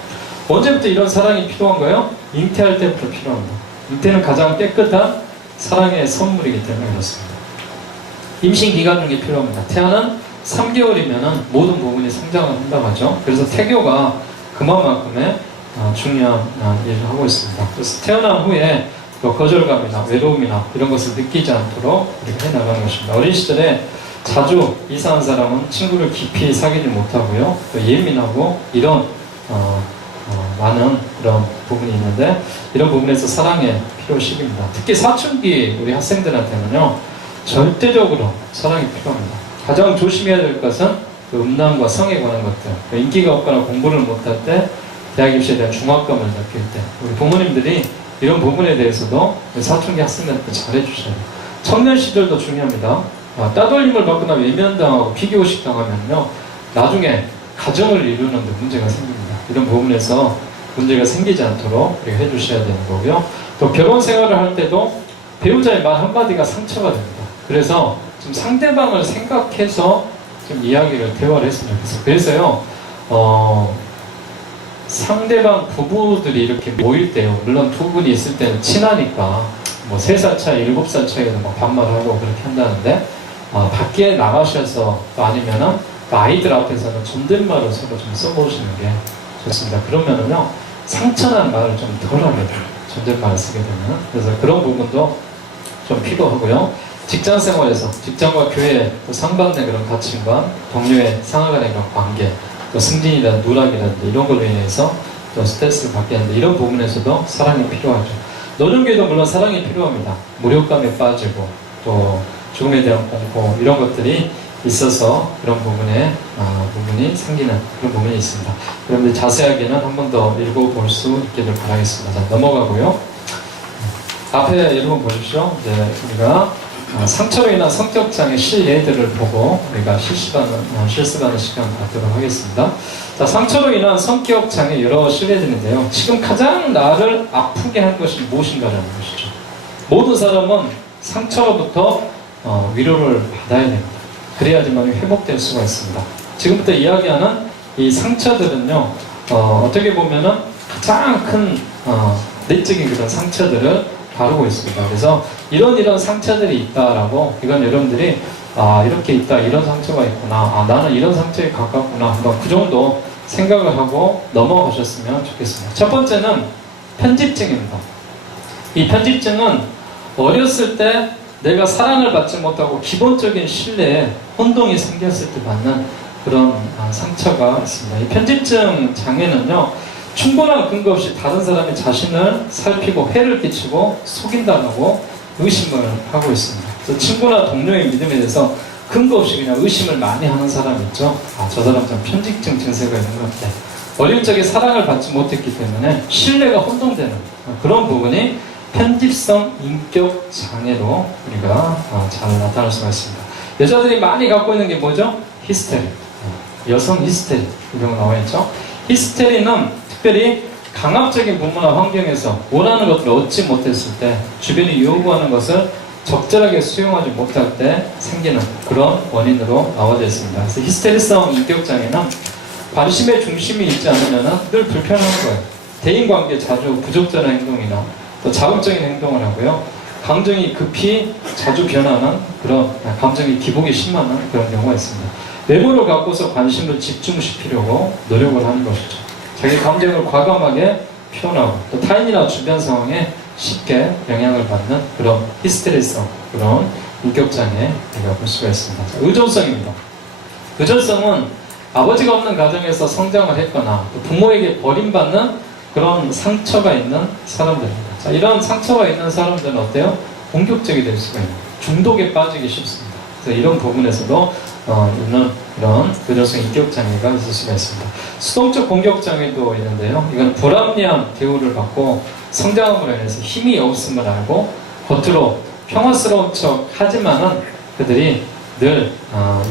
언제부터 이런 사랑이 필요한가요? 잉태할 때부터 필요합니다. 잉태는 가장 깨끗한 사랑의 선물이기 때문에 그렇습니다. 임신 기간 중에 필요합니다. 태아는 3개월이면 모든 부분이 성장을 한다고 하죠. 그래서 태교가 그만큼의 중요한 일을 하고 있습니다. 그래서 태어난 후에 또 거절감이나 외로움이나 이런 것을 느끼지 않도록 우리가 해나가는 것입니다. 어린 시절에 자주 이상한 사람은 친구를 깊이 사귀지 못하고요. 또 예민하고 이런 많은 그런 부분이 있는데 이런 부분에서 사랑의 필요 시기입니다. 특히 사춘기 우리 학생들한테는요, 절대적으로 사랑이 필요합니다. 가장 조심해야 될 것은 그 음란과 성에 관한 것들, 인기가 없거나 공부를 못할 때, 대학 입시에 대한 중압감을 느낄 때 우리 부모님들이 이런 부분에 대해서도 사춘기 학생들한테 잘해주셔야 돼요. 청년 시절도 중요합니다. 따돌림을 받거나 외면당하고 피기호식 당하면요, 나중에 가정을 이루는데 문제가 생깁니다. 이런 부분에서 문제가 생기지 않도록 우리가 해주셔야 되는 거고요. 또 결혼 생활을 할 때도 배우자의 말 한마디가 상처가 됩니다. 그래서 좀 상대방을 생각해서 좀 이야기를, 대화를 했으면 좋겠어요. 그래서요, 상대방 부부들이 이렇게 모일 때요, 물론 두 분이 있을 때는 친하니까 뭐 3살 차이, 7살 차이에도 막 반말하고 그렇게 한다는데, 밖에 나가셔서 또 아니면은 아이들 앞에서는 존댓말을 서로 좀 써보시는 게 좋습니다. 그러면은요, 상처난 말을 좀 덜하게 돼요. 존댓말을 쓰게 되면. 그래서 그런 부분도 좀 필요하고요. 직장 생활에서 직장과 교회, 또 상반된 그런 가치관, 동료의 상하간의 그런 관계, 또 승진이라든지 누락이라든지 이런 걸로 인해서 또 스트레스를 받게 하는데 이런 부분에서도 사랑이 필요하죠. 노년기에도 물론 사랑이 필요합니다. 무력감에 빠지고 또 죽음에 대한 공포 이런 것들이 있어서 그런 부분이 생기는 그런 부분이 있습니다. 여러분들 자세하게는 한 번 더 읽어볼 수 있기를 바라겠습니다. 자, 넘어가고요. 앞에 여러분 보십시오. 이제 우리가 상처로 인한 성격장애 실예들을 보고 우리가 실습하는 시간 갖도록 하겠습니다. 자, 상처로 인한 성격장애 여러 실례들인데요. 지금 가장 나를 아프게 한 것이 무엇인가라는 것이죠. 모든 사람은 상처로부터 위로를 받아야 됩니다. 그래야지만 회복될 수가 있습니다. 지금부터 이야기하는 이 상처들은요, 어떻게 보면은 가장 큰 내적인 그런 상처들을 다루고 있습니다. 그래서 이런 상처들이 있다라고, 이건 여러분들이 이렇게 있다, 이런 상처가 있구나, 나는 이런 상처에 가깝구나, 한번 그 정도 생각을 하고 넘어가셨으면 좋겠습니다. 첫 번째는 편집증입니다. 이 편집증은 어렸을 때 내가 사랑을 받지 못하고 기본적인 신뢰에 혼동이 생겼을 때 받는 그런 상처가 있습니다. 이 편집증 장애는요, 충분한 근거 없이 다른 사람이 자신을 살피고 해를 끼치고 속인다고 의심을 하고 있습니다. 그래서 친구나 동료의 믿음에 대해서 근거 없이 그냥 의심을 많이 하는 사람 있죠. 저 사람 좀 편집증 증세가 있는 것 같아. 어릴 적에 사랑을 받지 못했기 때문에 신뢰가 혼동되는 그런 부분이 편집성 인격 장애로 우리가 잘 나타날 수가 있습니다. 여자들이 많이 갖고 있는 게 뭐죠? 히스테리. 여성 히스테리. 이 경우 나와 있죠. 히스테리는 특별히 강압적인 부모나 환경에서 원하는 것들을 얻지 못했을 때, 주변이 요구하는 것을 적절하게 수용하지 못할 때 생기는 그런 원인으로 나와져 있습니다. 그래서 히스테리성 인격장애는 관심의 중심이 있지 않으면 늘 불편한 거예요. 대인관계에 자주 부적절한 행동이나 또 자극적인 행동을 하고요. 감정이 급히 자주 변하는 그런 감정이 기복이 심한 그런 경우가 있습니다. 외모를 갖고서 관심을 집중시키려고 노력을 하는 것이죠. 자기 감정을 과감하게 표현하고 또 타인이나 주변 상황에 쉽게 영향을 받는 그런 히스테리성, 그런 인격장애라고 볼 수가 있습니다. 자, 의존성입니다. 의존성은 아버지가 없는 가정에서 성장을 했거나 또 부모에게 버림받는 그런 상처가 있는 사람들입니다. 자, 이런 상처가 있는 사람들은 어때요? 공격적이 될 수가 있는, 중독에 빠지기 쉽습니다. 그래서 이런 부분에서도 있는 그런 의존성 인격장애가 있을 수가 있습니다. 수동적 공격장애도 있는데요. 이건 불합리한 대우를 받고 성장함으로 인해서 힘이 없음을 알고 겉으로 평화스러운 척 하지만은 그들이 늘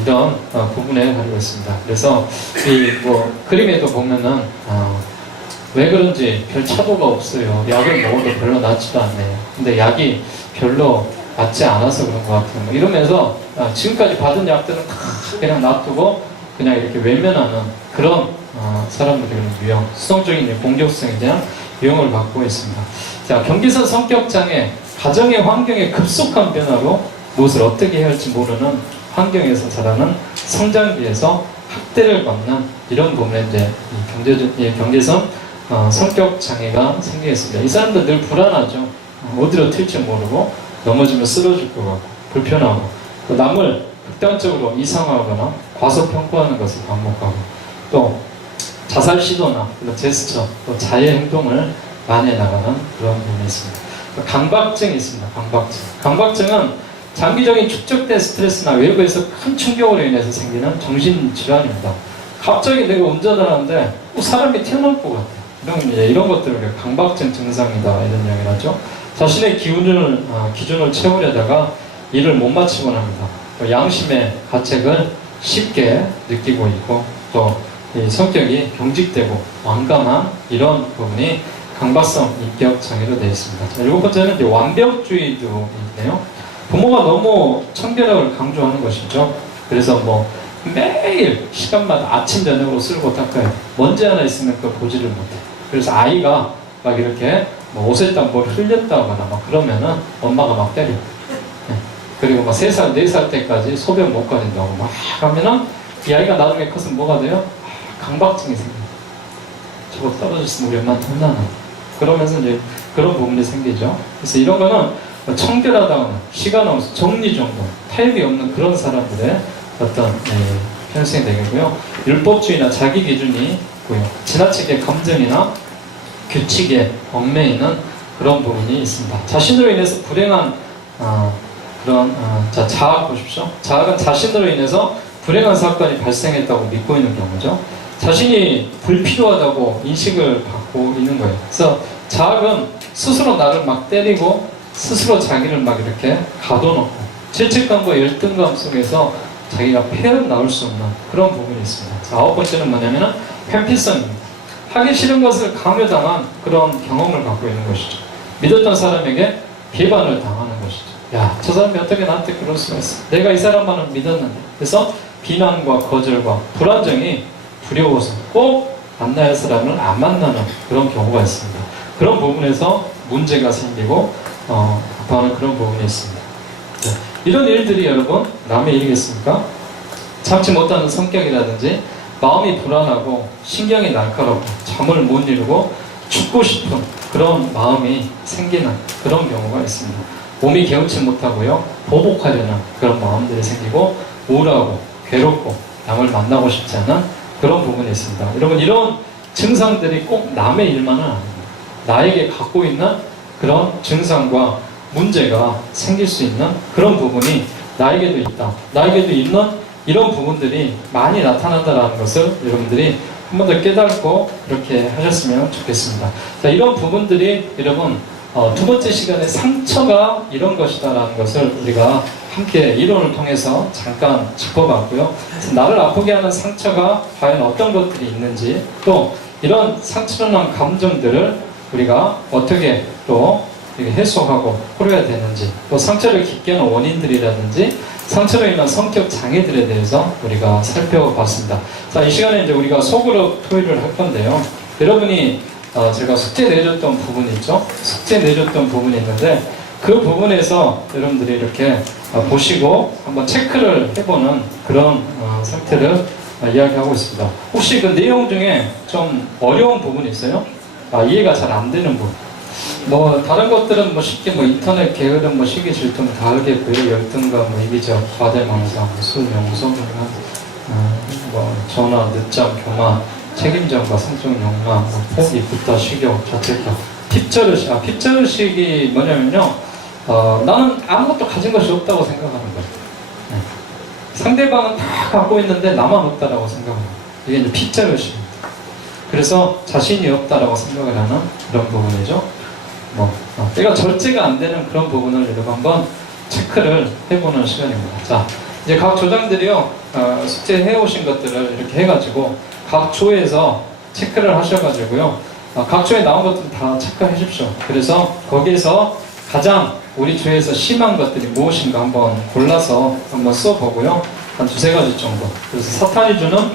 이런 부분에 가지고 있습니다. 그래서 이 그림에도 보면은 왜 그런지 별 차도가 없어요. 약을 먹어도 별로 낫지도 않네요. 근데 약이 별로 낫지 않아서 그런 것 같아요. 이러면서 지금까지 받은 약들은 다 그냥 놔두고 그냥 이렇게 외면하는 그런 사람들의 유형, 수동적인 공격성에 대한 유형을 갖고 있습니다. 자, 경계선 성격장애, 가정의 환경의 급속한 변화로 무엇을 어떻게 해야 할지 모르는 환경에서 자라는 성장기에서 학대를 받는 이런 부분에 이제 경계선 성격장애가 생기겠습니다. 이 사람들 늘 불안하죠. 어디로 튈지 모르고 넘어지면 쓰러질 것 같고 불편하고 또 남을 극단적으로 이상화하거나 과소평가하는 것을 반복하고 또 자살 시도나 제스처 또 자해 행동을 많이 해나가는 그런 부분이 있습니다. 강박증이 있습니다. 강박증은 장기적인 축적된 스트레스나 외부에서 큰 충격으로 인해서 생기는 정신질환입니다. 갑자기 내가 운전을 하는데 사람이 튀어나올 것 같아요. 이런 것들을 강박증 증상이다 이런 이야기를 하죠. 자신의 기준을 채우려다가 일을 못 마치곤 합니다. 양심의 가책을 쉽게 느끼고 있고 또 성격이 경직되고 완강한 이런 부분이 강박성 인격 장애로 되어 있습니다. 자, 7번째는 이제 완벽주의도 있네요. 부모가 너무 청결함을 강조하는 것이죠. 그래서 매일 시간마다 아침 저녁으로 쓸고 닦아야 돼. 먼지 하나 있으면 그걸 보지를 못해. 그래서 아이가 막 이렇게 옷에다 뭘 흘렸다거나 그러면은 엄마가 막 때려. 그리고 3살, 4살 때까지 소변 못 가린다고 막 하면은 이 아이가 나중에 커서 뭐가 돼요? 강박증이 생겨요. 저거 떨어졌으면 우리 엄마한테 혼나나. 그러면서 이제 그런 부분이 생기죠. 그래서 이런 거는 청결하다거나 시간 없어 정리정돈, 타협이 없는 그런 사람들의 어떤 현상이 되겠고요. 율법주의나 자기 기준이 있고요. 지나치게 감정이나 규칙에 얽매이는 그런 부분이 있습니다. 자신으로 인해서 불행한 자학 보십시오. 자학은 자신으로 인해서 불행한 사건이 발생했다고 믿고 있는 경우죠. 자신이 불필요하다고 인식을 갖고 있는 거예요. 그래서 자학은 스스로 나를 막 때리고 스스로 자기를 막 이렇게 가둬놓고 죄책감과 열등감 속에서 자기가 헤어나올 수 없는 그런 부분이 있습니다. 자, 9번째는 뭐냐면은 회피성입니다. 하기 싫은 것을 강요당한 그런 경험을 갖고 있는 것이죠. 믿었던 사람에게 비반을 당하는 것이죠. 야, 저 사람이 어떻게 나한테 그럴 수가 있어? 내가 이 사람만은 믿었는데. 그래서 비난과 거절과 불안정이 두려워서 꼭 만나야 할 사람을 안 만나는 그런 경우가 있습니다. 그런 부분에서 문제가 생기고 아파하는 그런 부분이 있습니다. 네. 이런 일들이 여러분 남의 일이겠습니까? 참지 못하는 성격이라든지 마음이 불안하고 신경이 날카롭고 잠을 못 이루고 죽고 싶은 그런 마음이 생기는 그런 경우가 있습니다. 몸이 개운치 못하고요, 보복하려는 그런 마음들이 생기고 우울하고 괴롭고 남을 만나고 싶지 않은 그런 부분이 있습니다. 여러분, 이런 증상들이 꼭 남의 일만은 아닙니다. 나에게 갖고 있는 그런 증상과 문제가 생길 수 있는 그런 부분이 나에게도 있다. 나에게도 있는 이런 부분들이 많이 나타난다는 것을 여러분들이 한 번 더 깨닫고 그렇게 하셨으면 좋겠습니다. 자, 이런 부분들이 여러분 두 번째 시간에 상처가 이런 것이다라는 것을 우리가 함께 이론을 통해서 잠깐 짚어봤고요. 나를 아프게 하는 상처가 과연 어떤 것들이 있는지, 또 이런 상처로 난 감정들을 우리가 어떻게 또 해소하고 풀어야 되는지, 또 상처를 깊게 하는 원인들이라든지 상처로 인한 성격 장애들에 대해서 우리가 살펴봤습니다. 자, 이 시간에 이제 우리가 소그룹 토의를 할 건데요. 여러분이 제가 숙제 내줬던 부분이 있죠. 숙제 내줬던 부분이 있는데 그 부분에서 여러분들이 이렇게 보시고 한번 체크를 해보는 그런 상태를 이야기하고 있습니다. 혹시 그 내용 중에 좀 어려운 부분이 있어요? 이해가 잘 안 되는 부분. 뭐 다른 것들은 뭐 쉽게 뭐 인터넷 게으름, 뭐 시기 질투 다 하겠고요. 열등감, 뭐 이기적, 과대망상, 술, 명소, 뭐 전화, 늦잠, 교만, 책임전과 성적 욕망, 뭐 포기, 부타, 식욕, 자책감, 핍절의식. 핍절의식이 뭐냐면요, 나는 아무것도 가진 것이 없다고 생각하는 거예요. 네. 상대방은 다 갖고 있는데 나만 없다라고 생각하는 거예요. 이게 이제 핍절의식입니다. 그래서 자신이 없다라고 생각을 하는 그런 부분이죠. 내가 절제가 안 되는 그런 부분을 여러분 한번 체크를 해보는 시간입니다. 자, 이제 각 조장들이요, 숙제 해오신 것들을 이렇게 해가지고 각 조에서 체크를 하셔가지고요, 각 조에 나온 것들 다 체크해 주십시오. 그래서 거기에서 가장 우리 조에서 심한 것들이 무엇인가 한번 골라서 한번 써보고요. 한 두세 가지 정도. 그래서 사탄이 주는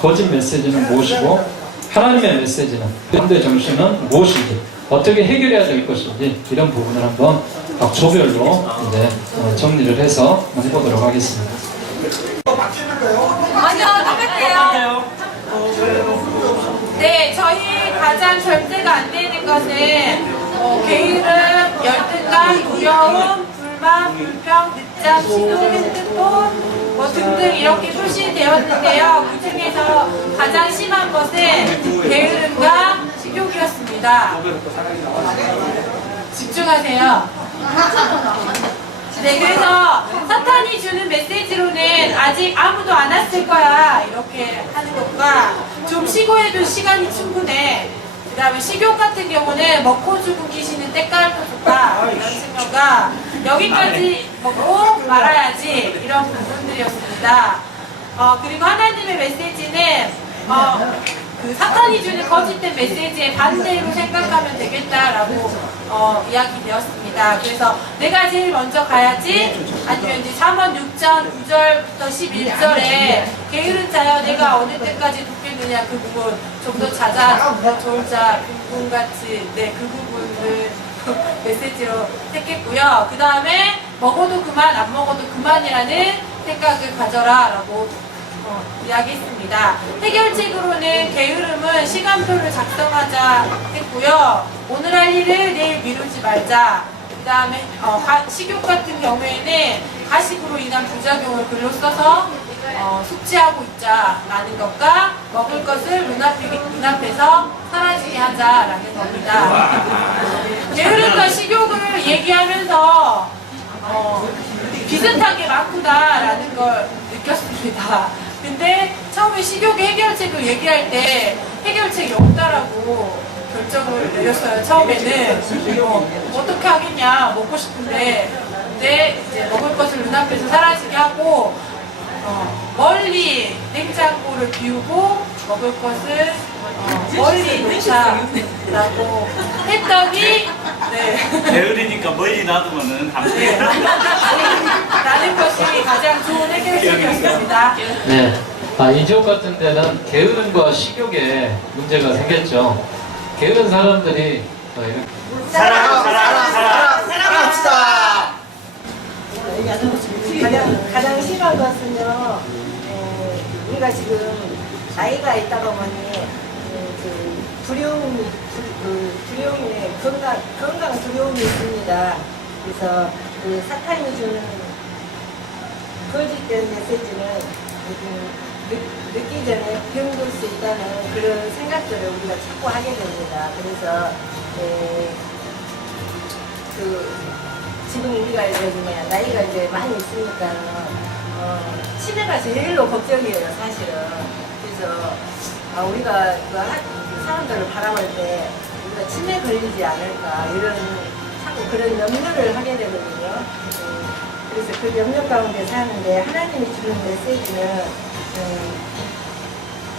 거짓 메시지는 무엇이고, 하나님의 메시지는, 반대 정신은 무엇인지, 어떻게 해결해야 될 것인지, 이런 부분을 한번 각 조별로 이제 정리를 해서 해보도록 하겠습니다. 아니요, 똑같아요. 네, 저희 가장 절제가 안 되는 것은 게으름, 열등감, 두려움, 불만, 불평, 늦잠, 신호, 핸드폰 뭐 등등 이렇게 표시되었는데요. 그 중에서 가장 심한 것은 게으름과 식욕이었습니다. 집중하세요. 네, 그래서 사탄이 주는 메시지로는 아직 아무도 안 왔을 거야 이렇게 하는 것과 좀 쉬고해도 시간이 충분해, 그 다음에 식욕 같은 경우는 먹고 죽고 계시는 때깔도 좋다 이런 증거가 여기까지 먹고 말아야지 이런 부분들이었습니다. 그리고 하나님의 메시지는 그 사탄이 주는 거짓된 메시지의 반대로 생각하면 되겠다라고 이야기되었습니다. 그래서 내가 제일 먼저 가야지, 아니면 이제 3원 6장 9절부터 11절에 게으른 자여 내가 어느 때까지 돕겠느냐 그 부분 좀 더 찾아 좋을 자 빈궁같이, 네, 그 부분을 메시지로 택했고요. 그 다음에 먹어도 그만 안 먹어도 그만이라는 생각을 가져라 라고 이야기했습니다. 해결책으로는 게으름은 시간표를 작성하자 했고요. 오늘 할 일을 내일 미루지 말자. 그 다음에 식욕 같은 경우에는 가식으로 인한 부작용을 글로 써서 숙지하고 있자라는 것과 먹을 것을 눈앞에서 사라지게 하자라는 겁니다. 게으름과 식욕을 얘기하면서 비슷하게 많구나라는 걸 느꼈습니다. 근데 처음에 식욕의 해결책을 얘기할 때 해결책이 없다라고 결정을 내렸어요. 처음에는 어떻게 하겠냐, 먹고 싶은데. 때 이제 먹을 것을 눈앞에서 사라지게 하고 멀리 냉장고를 비우고 먹을 것을 멀리 놓자라고 했더니 네. 게으르니까 멀리 놔두면은 안 돼. 라는 것이 가장 좋은 해결책이었습니다. 네. 이 지역 같은 데는 게으름과 식욕에 문제가 생겼죠. 게으른 사람들이 이렇게 사랑합시다. 가장 심한 것은요, 우리가 지금 나이가 있다 보니 두려움이 건강 두려움이 있습니다. 그래서 그 사탄이 주는 거짓된 메시지는 늦기 전에 병들 수 있다는 그런 생각들을 우리가 자꾸 하게 됩니다. 그래서 지금 우리가 나이가 이제 많이 있으니까 치매가 제일로 걱정이에요, 사실은. 그래서 우리가 그 사람들을 바라볼 때 우리가 치매 걸리지 않을까 이런 자꾸 그런 염려를 하게 되거든요. 그래서 그 염려 가운데 사는데 하나님이 주는 메시지는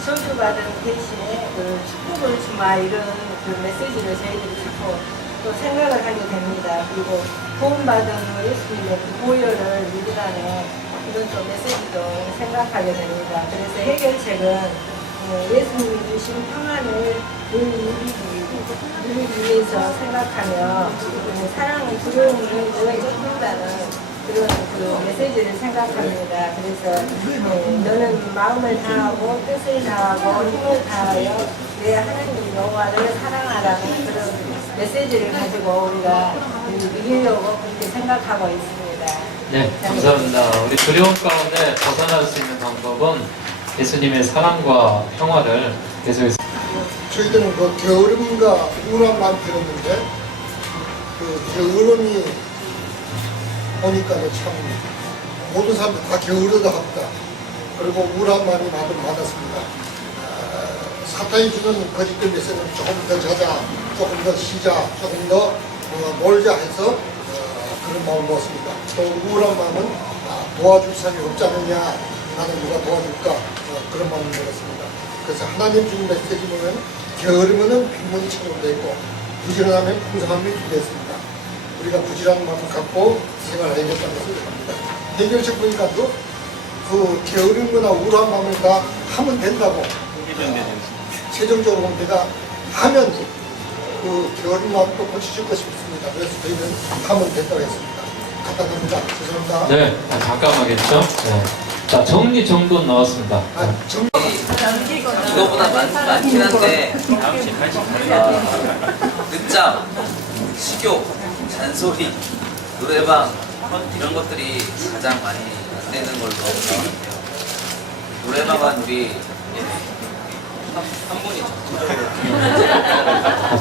소유받은 대신에 그 축복을 주마 이런 그 메시지를 저희들이 자꾸 또 생각을 하게 됩니다. 그리고 구원받은 예수님의 그 보혈을 믿으라는 이런 또 메시지도 생각하게 됩니다. 그래서 해결책은 예수님이 주신 평안을 누리기 위해서 생각하며 사랑의 두려움을 내어준다는 그런 그 메시지를 생각합니다. 그래서 너는 마음을 다하고 뜻을 다하고 힘을 다하여 내 하나님 여호와를 사랑하라는 그런 메시지를 가지고 우리가 누리려고 그렇게 생각하고 있습니다. 네, 감사합니다. 우리 두려움 가운데 벗어날 수 있는 방법은 예수님의 사랑과 평화를 계속해서 저희들은 그 게으름과 우울함만 들었는데 그 게으름이 보니까 참 모든 사람들 다 게으르다 합니다. 그리고 우울함만이 받았습니다. 사탄이 주는 거짓된 메시지는 조금 더 자자, 조금 더 쉬자, 조금 더 놀자 해서 그런 마음을 먹었습니다. 또 우울한 마음은 도와줄 사람이 없지 않느냐, 나는 누가 도와줄까, 그런 마음을 먹었습니다. 그래서 하나님 주는 메시지 보면 게으르면 빈곤이 채워되고 부지런하면 풍성함이 기대했습니다. 우리가 부지런한 마음을 갖고 생활해야겠다는 것을 합니다. 해결책 보니까 그 게으르거나 우울한 마음을 다 하면 된다고. 최종적으로 보면 내가 하면 그 게으른 마음도 고쳐질 것이 있습니다. 그래서 저희는 하면 된다고 했습니다. 간단합니다. 죄송합니다. 네, 잠깐만겠죠. 네. 자, 정리정돈 나왔습니다. 이거보다 많긴 한데 늦잠, 식욕, 잔소리, 노래방 이런 것들이 가장 많이 안 되는 걸로 생각해요. 노래방은 우리 한 분이죠.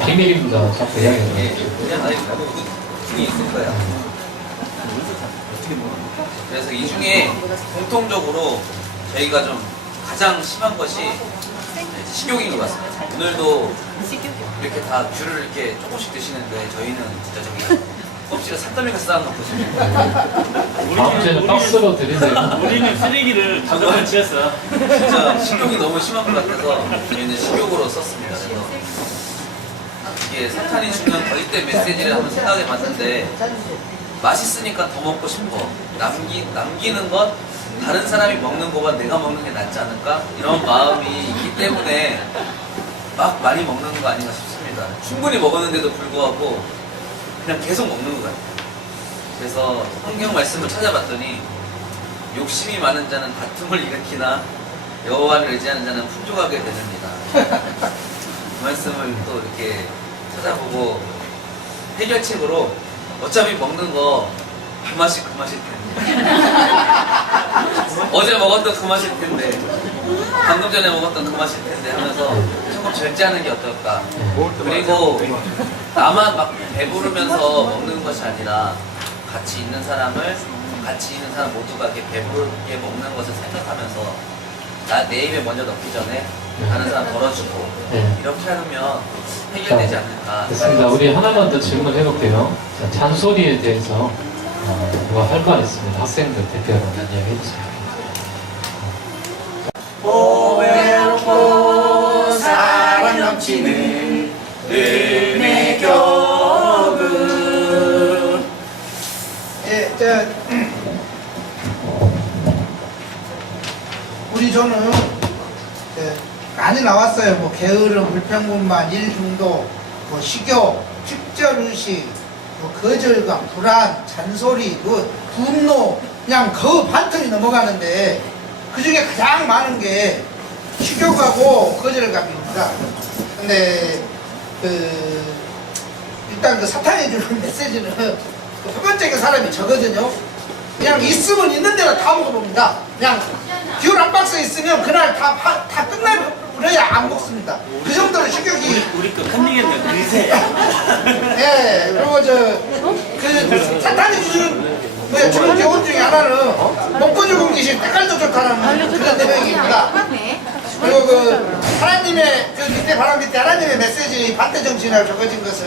비밀입니다. 자꾸 이야기해요. 그냥 아니 분이 있을 거야. 그래서 이 중에 공통적으로 저희가 좀 가장 심한 것이 식욕인 것 같습니다. 오늘도 이렇게 다 귤을 이렇게 조금씩 드시는데 저희는 진짜 저기 껍질에 산더미가 쌓아놓고 다음 주에는 박스로 드리세요. 우리는 쓰레기를 가져갈 지었어. 진짜 식욕이 너무 심한 것 같아서 저희는 식욕으로 썼습니다. 그래서 이게 사탄이 주는 거짓된 메시지를 한번 생각해 봤는데 맛있으니까 더 먹고 싶어. 남기는 것, 다른 사람이 먹는 거보다 내가 먹는 게 낫지 않을까? 이런 마음이 있기 때문에 막 많이 먹는 거 아닌가 싶습니다. 충분히 먹었는데도 불구하고 그냥 계속 먹는 것 같아요. 그래서 성경 말씀을 찾아봤더니 욕심이 많은 자는 다툼을 일으키나 여호와를 의지하는 자는 풍족하게 되느니라. 그 말씀을 또 이렇게 찾아보고 해결책으로 어차피 먹는 거 그 맛이 그 맛일 텐데 어제 먹었던 그 맛일 텐데 방금 전에 먹었던 그 맛일 텐데 하면서 조금 절제하는 게 어떨까. 그리고 나만 막 배부르면서 먹는 것이 아니라 같이 있는 사람 모두가 이렇게 배부르게 먹는 것을 생각하면서 내 입에 먼저 넣기 전에 다른 사람 덜어주고 이렇게 하면 해결되지 않을까. 됐습니다. 우리 하나만 더 질문해 볼게요. 잔소리에 대해서 누가 할 말 있으면 학생들 대표로 이야기해 주세요. 오외롭고 사랑 넘치는 은혜 교구. 예, 우리 저는 많이 나왔어요. 뭐 게으름, 불평분만, 일중도, 뭐 식욕, 직절의식, 뭐 거절감, 불안, 잔소리, 뭐 분노, 그냥 그 반틈이 넘어가는데 그 중에 가장 많은 게 식욕하고 거절감입니다. 근데 일단 그 사탄이 주는 메시지는 첫 번째 사람이 저거든요. 그냥 있으면 있는 대로 다 먹어봅니다. 그냥 귤 한 박스 있으면 그날 다 끝나버려야 안 먹습니다. 그 정도로 식욕이. 우리 거 컨닝했는데 그리세. 예, 그리고 그 사탄이 주는 좋은 교훈 중에 하나는 먹고 죽은 귀신 때깔도 좋다는 그런 내용입니다. 그리고 그 하나님의 그 밑에 바람 밑에 하나님의 메시지 반대 정신이라고 적어진 것은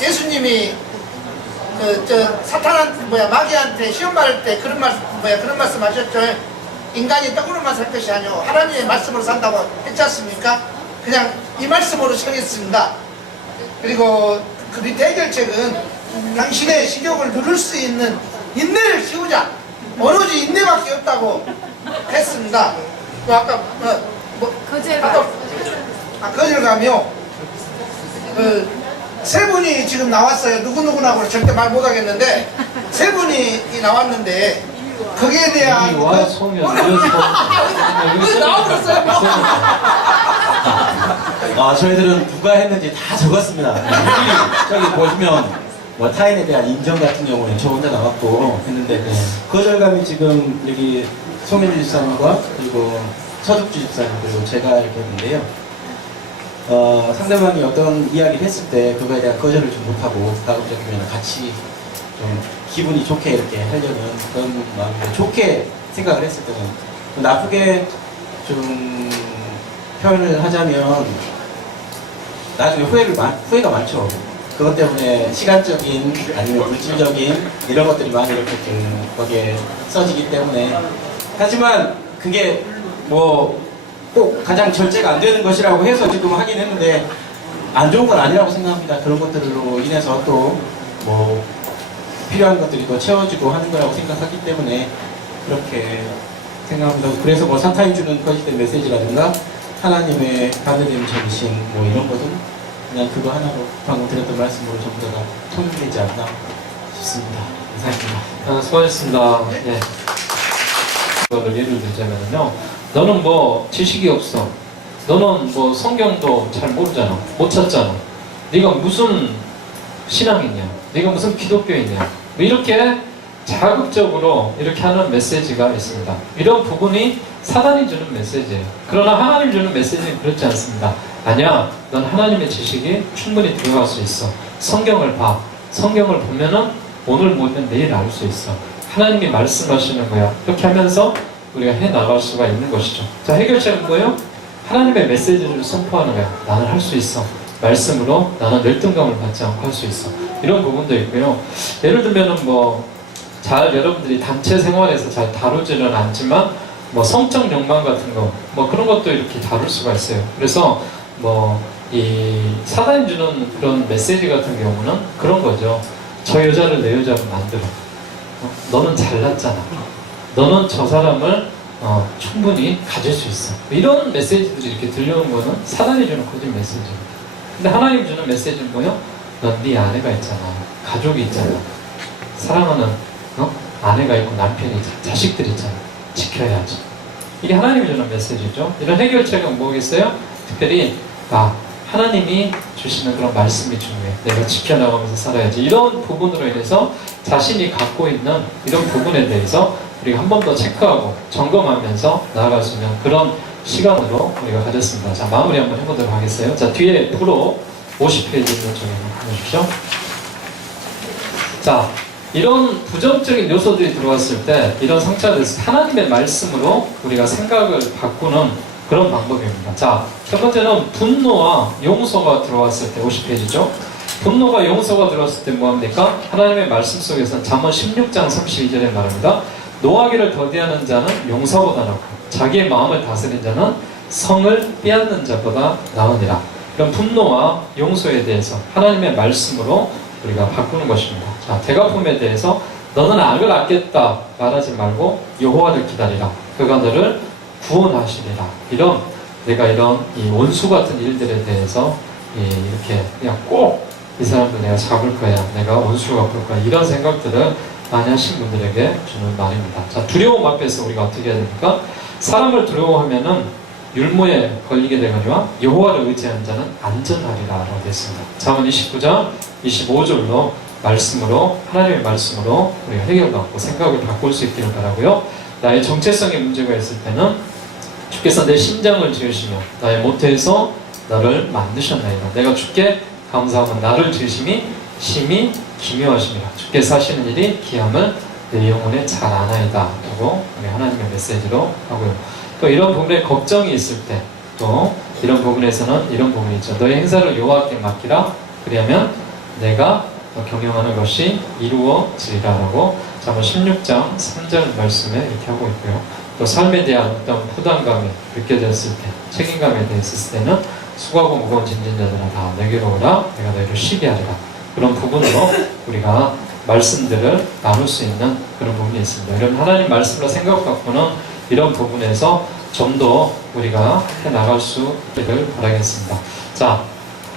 예수님이 마귀한테 시험 받을 때 그런 말씀 하셨죠. 인간이 떡으로만 살 것이 아니오 하나님의 말씀으로 산다고 했지 않습니까? 그냥 이 말씀으로 정했습니다. 그리고 그 밑에 해결책은 당신의 식욕을 누를 수 있는 인내를 키우자. 오로지 인내밖에 없다고 했습니다. 거절감이요. 세 분이 지금 나왔어요. 누구누구라고 절대 말 못하겠는데 세 분이 나왔는데 거기에 대한 이와 소면 저희들은 누가 했는지 다 적었습니다. 저기 보시면 뭐 타인에 대한 인정 같은 경우는 저 혼자 나왔고 했는데 거절감이 지금 여기 송현주 집사님과 그리고 서득주 집사님 그리고 제가 이렇게 했는데요. 상대방이 어떤 이야기를 했을 때 그거에 대한 거절을 좀 못하고 가급적이면 같이 좀 기분이 좋게 이렇게 하려는 그런 마음이 좋게 생각을 했을 때는 나쁘게 좀 표현을 하자면 나중에 후회가 많죠. 그것 때문에 시간적인 아니면 물질적인 이런 것들이 많이 이렇게 거기에 써지기 때문에 하지만 그게 뭐 꼭 가장 절제가 안 되는 것이라고 해서 지금 하긴 했는데 안 좋은 건 아니라고 생각합니다. 그런 것들로 인해서 또 뭐 필요한 것들이 더 채워지고 하는 거라고 생각하기 때문에 그렇게 생각합니다. 그래서 뭐 사탄이 주는 거짓된 메시지라든가 하나님의 반대되는 정신 뭐 이런 것은 그냥 그거 하나로 방금 드렸던 말씀으로 전부 다 통일되지 않나 싶습니다. 감사합니다. 수고하셨습니다. 예. 그거를 예를 들자면요. 너는 뭐 지식이 없어. 너는 뭐 성경도 잘 모르잖아. 못 찾잖아. 네가 무슨 신앙이냐. 네가 무슨 기독교이냐. 뭐 이렇게 자극적으로 이렇게 하는 메시지가 있습니다. 이런 부분이 사단이 주는 메시지예요. 그러나 하나님 주는 메시지는 그렇지 않습니다. 아니야. 넌 하나님의 지식이 충분히 들어갈 수 있어. 성경을 봐. 성경을 보면은 오늘 모르면 내일 알 수 있어. 하나님이 말씀하시는 거야. 이렇게 하면서 우리가 해나갈 수가 있는 것이죠. 자, 해결책은 뭐예요? 하나님의 메시지를 선포하는 거야. 나는 할 수 있어. 말씀으로 나는 열등감을 받지 않고 할 수 있어. 이런 부분도 있고요. 예를 들면은 여러분들이 단체 생활에서 잘 다루지는 않지만 성적 욕망 같은 거 그런 것도 이렇게 다룰 수가 있어요. 그래서 이 사단이 주는 그런 메시지 같은 경우는 그런 거죠. 저 여자를 내 여자로 만들어. 너는 잘났잖아. 너는 저 사람을 충분히 가질 수 있어. 이런 메시지들이 이렇게 들려오는 거는 사단이 주는 거짓 메시지입니다. 근데 하나님 주는 메시지는 뭐예요? 넌 네 아내가 있잖아. 가족이 있잖아. 사랑하는 아내가 있고 남편이 있잖아. 자식들이 있잖아. 지켜야지. 이게 하나님이 주는 메시지죠. 이런 해결책은 뭐겠어요? 특별히 하나님이 주시는 그런 말씀이 중요해. 내가 지켜나가면서 살아야지. 이런 부분으로 인해서 자신이 갖고 있는 이런 부분에 대해서 우리가 한 번 더 체크하고 점검하면서 나아갈 수 있는 그런 시간으로 우리가 가졌습니다. 자, 마무리 한번 해보도록 하겠어요. 자, 뒤에 프로 50페이지 있는 쪽에 한번 보여주십시오. 자, 이런 부정적인 요소들이 들어왔을 때 이런 상처가 됐을 때 하나님의 말씀으로 우리가 생각을 바꾸는 그런 방법입니다. 자, 첫 번째는 분노와 용서가 들어왔을 때 50페이지죠. 분노가 용서가 들어왔을 때 뭐합니까? 하나님의 말씀 속에서 잠언 16장 32절에 말합니다. 노하기를 더디하는 자는 용서보다 낫고 자기의 마음을 다스린 자는 성을 빼앗는 자보다 나으니라. 그럼 분노와 용서에 대해서 하나님의 말씀으로 우리가 바꾸는 것입니다. 자, 대가품에 대해서 너는 악을 아꼈다 말하지 말고 여호와를 기다리라. 그가 너를 구원하시리라. 내가 이런 이 원수 같은 일들에 대해서 이렇게 그냥 꼭 이 사람들 내가 잡을 거야, 내가 원수가 갚을 거야, 이런 생각들을 많이 하신 분들에게 주는 말입니다. 자, 두려움 앞에서 우리가 어떻게 해야 됩니까? 사람을 두려워하면은 율무에 걸리게 되거니와 여호와를 의지하는 자는 안전하리라 라고 되어 있습니다. 잠언 29장 25절로 말씀으로, 하나님의 말씀으로 우리가 해결받고 생각을 바꿀 수 있기를 바라고요. 나의 정체성에 문제가 있을 때는 주께서 내 심장을 지으시며 나의 모태에서 나를 만드셨나이다. 내가 주께 감사하면 나를 지으심이 심히 기묘하십니다. 주께서 하시는 일이 기함을 내 영혼에 잘 아나이다. 라고 우리 하나님의 메시지로 하고요. 또 이런 부분에 걱정이 있을 때, 또 이런 부분에서는 이런 부분이 있죠. 너의 행사를 여호와께 맡기라. 그리하면 내가 경영하는 것이 이루어지리라. 라고 잠언 16장 3절 말씀에 이렇게 하고 있고요. 또 삶에 대한 어떤 부담감이 느껴졌을 때, 책임감에 대했을 때는 수고하고 무거운 짐진 자들아 다 내게로 오라. 내가 너희를 쉬게 하리라. 그런 부분으로 우리가 말씀들을 나눌 수 있는 그런 부분이 있습니다. 이런 하나님 말씀으로 생각 갖고는 이런 부분에서 좀 더 우리가 해나갈 수 있기를 바라겠습니다. 자,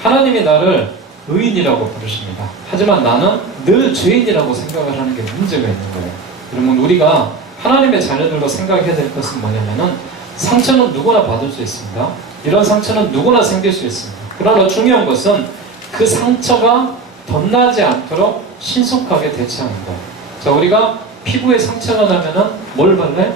하나님이 나를 의인이라고 부르십니다. 하지만 나는 늘 죄인이라고 생각을 하는 게 문제가 있는 거예요. 그러면 우리가 하나님의 자녀들로 생각해야 될 것은 뭐냐면은 상처는 누구나 받을 수 있습니다. 이런 상처는 누구나 생길 수 있습니다. 그러나 중요한 것은 그 상처가 덧나지 않도록 신속하게 대처하는 거예요. 자, 우리가 피부에 상처가 나면은 뭘 발라요?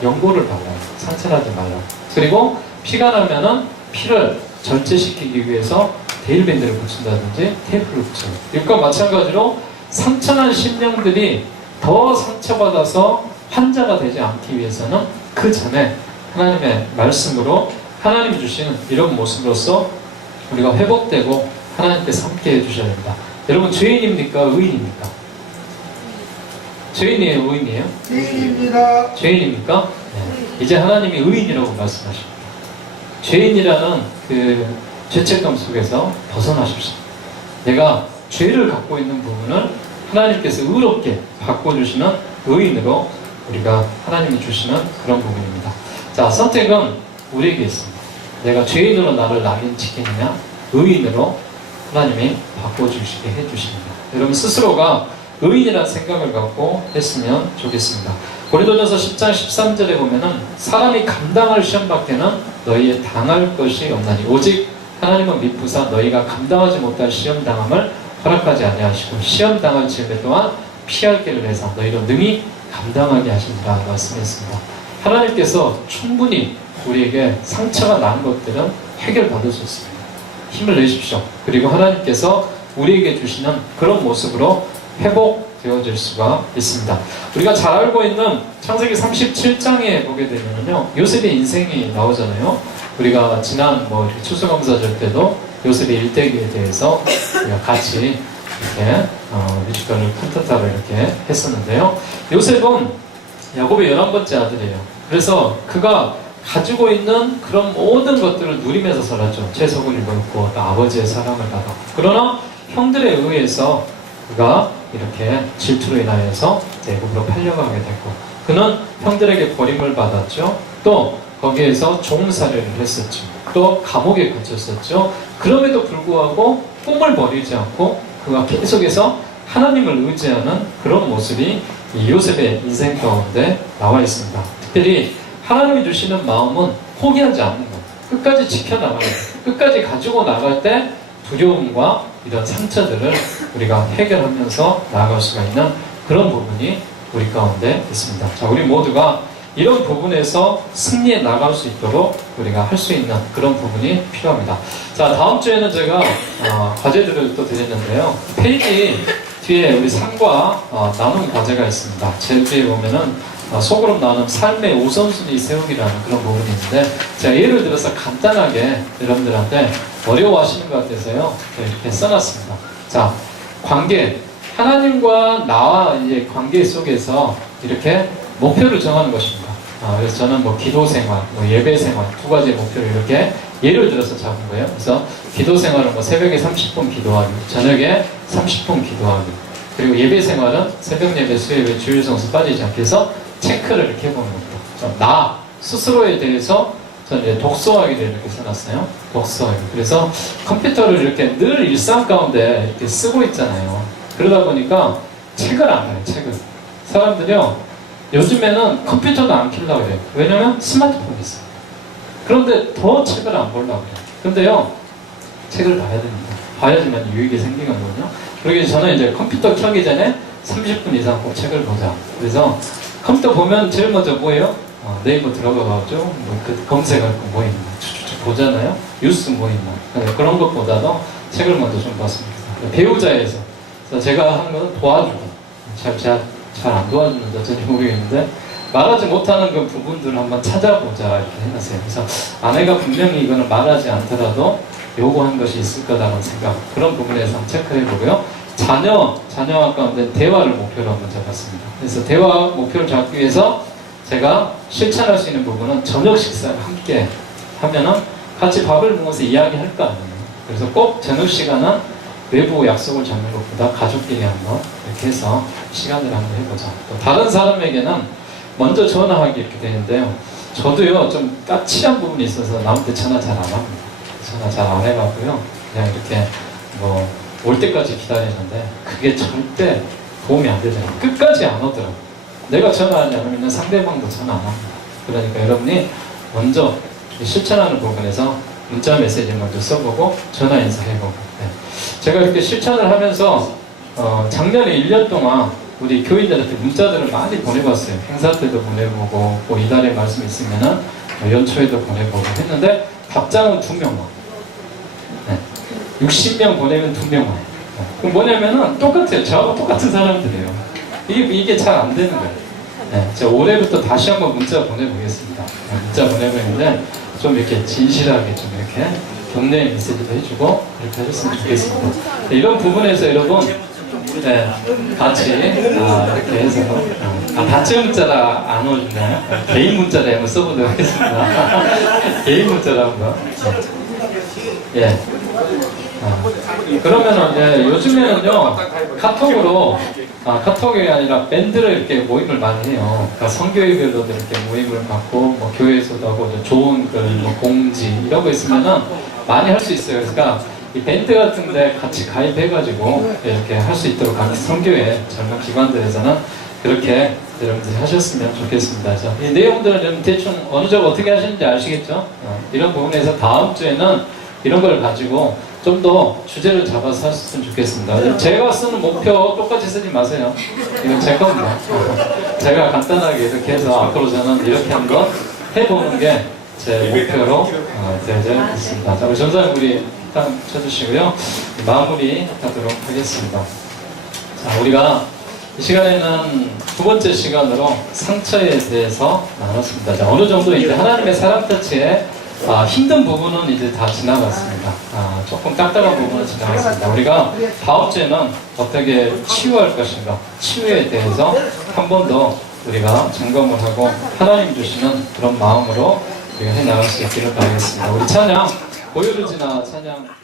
연고를 발라요. 상처나지 말라고. 그리고 피가 나면은 피를 절제시키기 위해서 데일밴드를 붙인다든지 테이프를 붙여요. 이것과 마찬가지로 상처난 심령들이 더 상처받아서 환자가 되지 않기 위해서는 그 전에 하나님의 말씀으로 하나님이 주시는 이런 모습으로서 우리가 회복되고 하나님께서 함께 해주셔야 됩니다. 여러분, 죄인입니까? 의인입니까? 죄인이에요? 의인이에요? 죄인입니다. 죄인입니까? 네. 이제 하나님이 의인이라고 말씀하십니다. 죄인이라는 그 죄책감 속에서 벗어나십시오. 내가 죄를 갖고 있는 부분을 하나님께서 의롭게 바꿔주시는 의인으로 우리가 하나님이 주시는 그런 부분입니다. 자, 선택은 우리에게 있습니다. 내가 죄인으로 나를 낙인시키느냐, 의인으로 하나님이 바꿔주시게 해주십니다. 여러분 스스로가 의인이라는 생각을 갖고 했으면 좋겠습니다. 고린도전서 10장 13절에 보면은 사람이 감당할 시험밖에는 너희에 당할 것이 없나니 오직 하나님은 미쁘사 너희가 감당하지 못할 시험당함을 허락하지 아니하시고 시험당할 즈음에 또한 피할 길을 내서 너희로 능히 감당하게 하신다 말씀했습니다. 하나님께서 충분히 우리에게 상처가 난 것들은 해결받을 수 있습니다. 힘을 내십시오. 그리고 하나님께서 우리에게 주시는 그런 모습으로 회복되어질 수가 있습니다. 우리가 잘 알고 있는 창세기 37장에 보게 되면요, 요셉의 인생이 나오잖아요. 우리가 지난 추수감사절 때도 요셉의 일대기에 대해서 우리가 같이 이렇게 뮤지컬을 칸타타로 이렇게 했었는데요. 요셉은 야곱의 11번째 아들이에요. 그래서 그가 가지고 있는 그런 모든 것들을 누리면서 살았죠. 채석을 입었고 또 아버지의 사랑을 받았고. 그러나 형들에 의해서 그가 이렇게 질투로 인하여서 애굽으로 팔려가게 됐고, 그는 형들에게 버림을 받았죠. 또 거기에서 종살이를 했었죠. 또 감옥에 갇혔었죠. 그럼에도 불구하고 꿈을 버리지 않고 그가 계속해서 하나님을 의지하는 그런 모습이 이 요셉의 인생 가운데 나와 있습니다. 특별히 하나님이 주시는 마음은 포기하지 않는 것, 끝까지 지켜나가는 것, 끝까지 가지고 나갈 때 두려움과 이런 상처들을 우리가 해결하면서 나아갈 수가 있는 그런 부분이 우리 가운데 있습니다. 자, 우리 모두가 이런 부분에서 승리해 나갈 수 있도록 우리가 할 수 있는 그런 부분이 필요합니다. 자, 다음 주에는 제가 과제들을 또 드렸는데요. 페이지 뒤에 우리 상과 나눔 과제가 있습니다. 제일 뒤에 보면은 속으로 나오는 삶의 우선순위 세우기라는 그런 부분이 있는데 제가 예를 들어서 간단하게 여러분들한테 어려워하시는 것 같아서요 이렇게 써놨습니다. 자, 관계, 하나님과 나와 이제 관계 속에서 이렇게 목표를 정하는 것입니다. 그래서 저는 뭐 기도 생활, 뭐 예배 생활 두 가지 목표를 이렇게 예를 들어서 잡은 거예요. 그래서 기도 생활은 뭐 새벽에 30분 기도하기, 저녁에 30분 기도하기, 그리고 예배 생활은 새벽 예배, 수예배, 주일 성수 빠지지 않게 해서 체크를 이렇게 해보는 겁니다. 나 스스로에 대해서 저는 이제 독서하기를 이렇게 써놨어요. 독서하기. 그래서 컴퓨터를 이렇게 늘 일상 가운데 이렇게 쓰고 있잖아요. 그러다 보니까 책을 안 봐요. 책을. 사람들이요 요즘에는 컴퓨터도 안 켜려고 그래요. 왜냐면 스마트폰이 있어요. 그런데 더 책을 안 보려고 해요. 근데요 책을 봐야 됩니다. 봐야지만 유익이 생기거든요. 그러기 저는 이제 컴퓨터 켜기 전에 30분 이상 꼭 책을 보자. 그래서 컴퓨터 보면 제일 먼저 뭐예요? 네이버 들어가가지고 뭐 검색할 거 뭐 있나 쭉쭉 보잖아요. 뉴스 뭐 있나. 그런 것보다도 책을 먼저 좀 봤습니다. 배우자에서 그래서 제가 하는 건 도와주고 잘 안 도와주는지 어쩐지 모르겠는데 말하지 못하는 그 부분들을 한번 찾아보자 이렇게 해놨어요. 그래서 아내가 분명히 이거는 말하지 않더라도 요구한 것이 있을 거다라는 생각, 그런 부분에서 한번 체크를 해보고요. 자녀와 가운데 대화를 목표로 한번 잡았습니다. 그래서 대화 목표를 잡기 위해서 제가 실천할 수 있는 부분은 저녁 식사를 함께 하면은 같이 밥을 먹어서 이야기할 거 아니에요. 그래서 꼭 저녁 시간은 외부 약속을 잡는 것보다 가족끼리 한번 이렇게 해서 시간을 한번 해보자. 또 다른 사람에게는 먼저 전화하기 이렇게 되는데요. 저도요 좀 까칠한 부분이 있어서 남한테 전화 잘 안 합니다. 전화 잘 안 해가고요. 그냥 이렇게 뭐 올 때까지 기다리는데 그게 절대 도움이 안 되잖아요. 끝까지 안 오더라고요. 내가 전화하지 않으면 상대방도 전화 안 합니다. 그러니까 여러분이 먼저 실천하는 부분에서 문자 메시지 먼저 써보고 전화 인사해보고. 네. 제가 이렇게 실천을 하면서 작년에 1년 동안 우리 교인들한테 문자들을 많이 보내봤어요. 행사 때도 보내보고 뭐 이달에 말씀 있으면은 연초에도 보내보고 했는데 답장은 2명 와. 네. 60명 보내면 2명 와요. 네. 그럼 뭐냐면은 똑같아요. 저하고 똑같은 사람들이에요. 이게 잘 안 되는 거예요. 네. 제가 올해부터 다시 한번 문자 보내보겠습니다. 네. 문자 보내보는데 좀 이렇게 진실하게 좀 이렇게 격려의 메시지도 해주고 이렇게 하셨으면 좋겠습니다. 네. 이런 부분에서 여러분 네, 같이 이렇게 해서 단체 문자라 안 오시나요? 개인 문자로 한번 써보도록 하겠습니다. 개인 문자로 한번. 예. 그러면은 요즘에는요 카톡으로 카톡이 아니라 밴드를 이렇게 모임을 많이 해요. 그러니까 성교회별로도 이렇게 모임을 갖고 뭐 교회에서도 하고 좋은 글, 뭐 공지 이런 거 있으면은 많이 할 수 있어요. 그러니까 이 밴드 같은데 같이 가입해가지고 이렇게 할 수 있도록 각 성교회 젊은 기관들에서는 그렇게 여러분들이 하셨으면 좋겠습니다. 자, 이 내용들은 좀 대충 어느 정도 어떻게 하시는지 아시겠죠? 이런 부분에서 다음 주에는 이런 걸 가지고 좀 더 주제를 잡아서 하셨으면 좋겠습니다. 제가 쓰는 목표 똑같이 쓰지 마세요. 이건 제 겁니다. 제가 간단하게 이렇게 해서 앞으로 저는 이렇게 한번 해보는 게 제 목표로 되어 있습니다. 자, 우리 전사님 우리 일단 쳐주시고요. 마무리 하도록 하겠습니다. 자, 우리가 이 시간에는 두 번째 시간으로 상처에 대해서 나눴습니다. 자, 어느 정도 이제 하나님의 사랑 터치에 힘든 부분은 이제 다 지나갔습니다. 조금 딱딱한 부분은 지나갔습니다. 우리가 다음 주에는 어떻게 치유할 것인가, 치유에 대해서 한 번 더 우리가 점검을 하고 하나님 주시는 그런 마음으로 우리가 해나갈 수 있기를 바라겠습니다. 우리 찬양, 고요를 지나 찬양.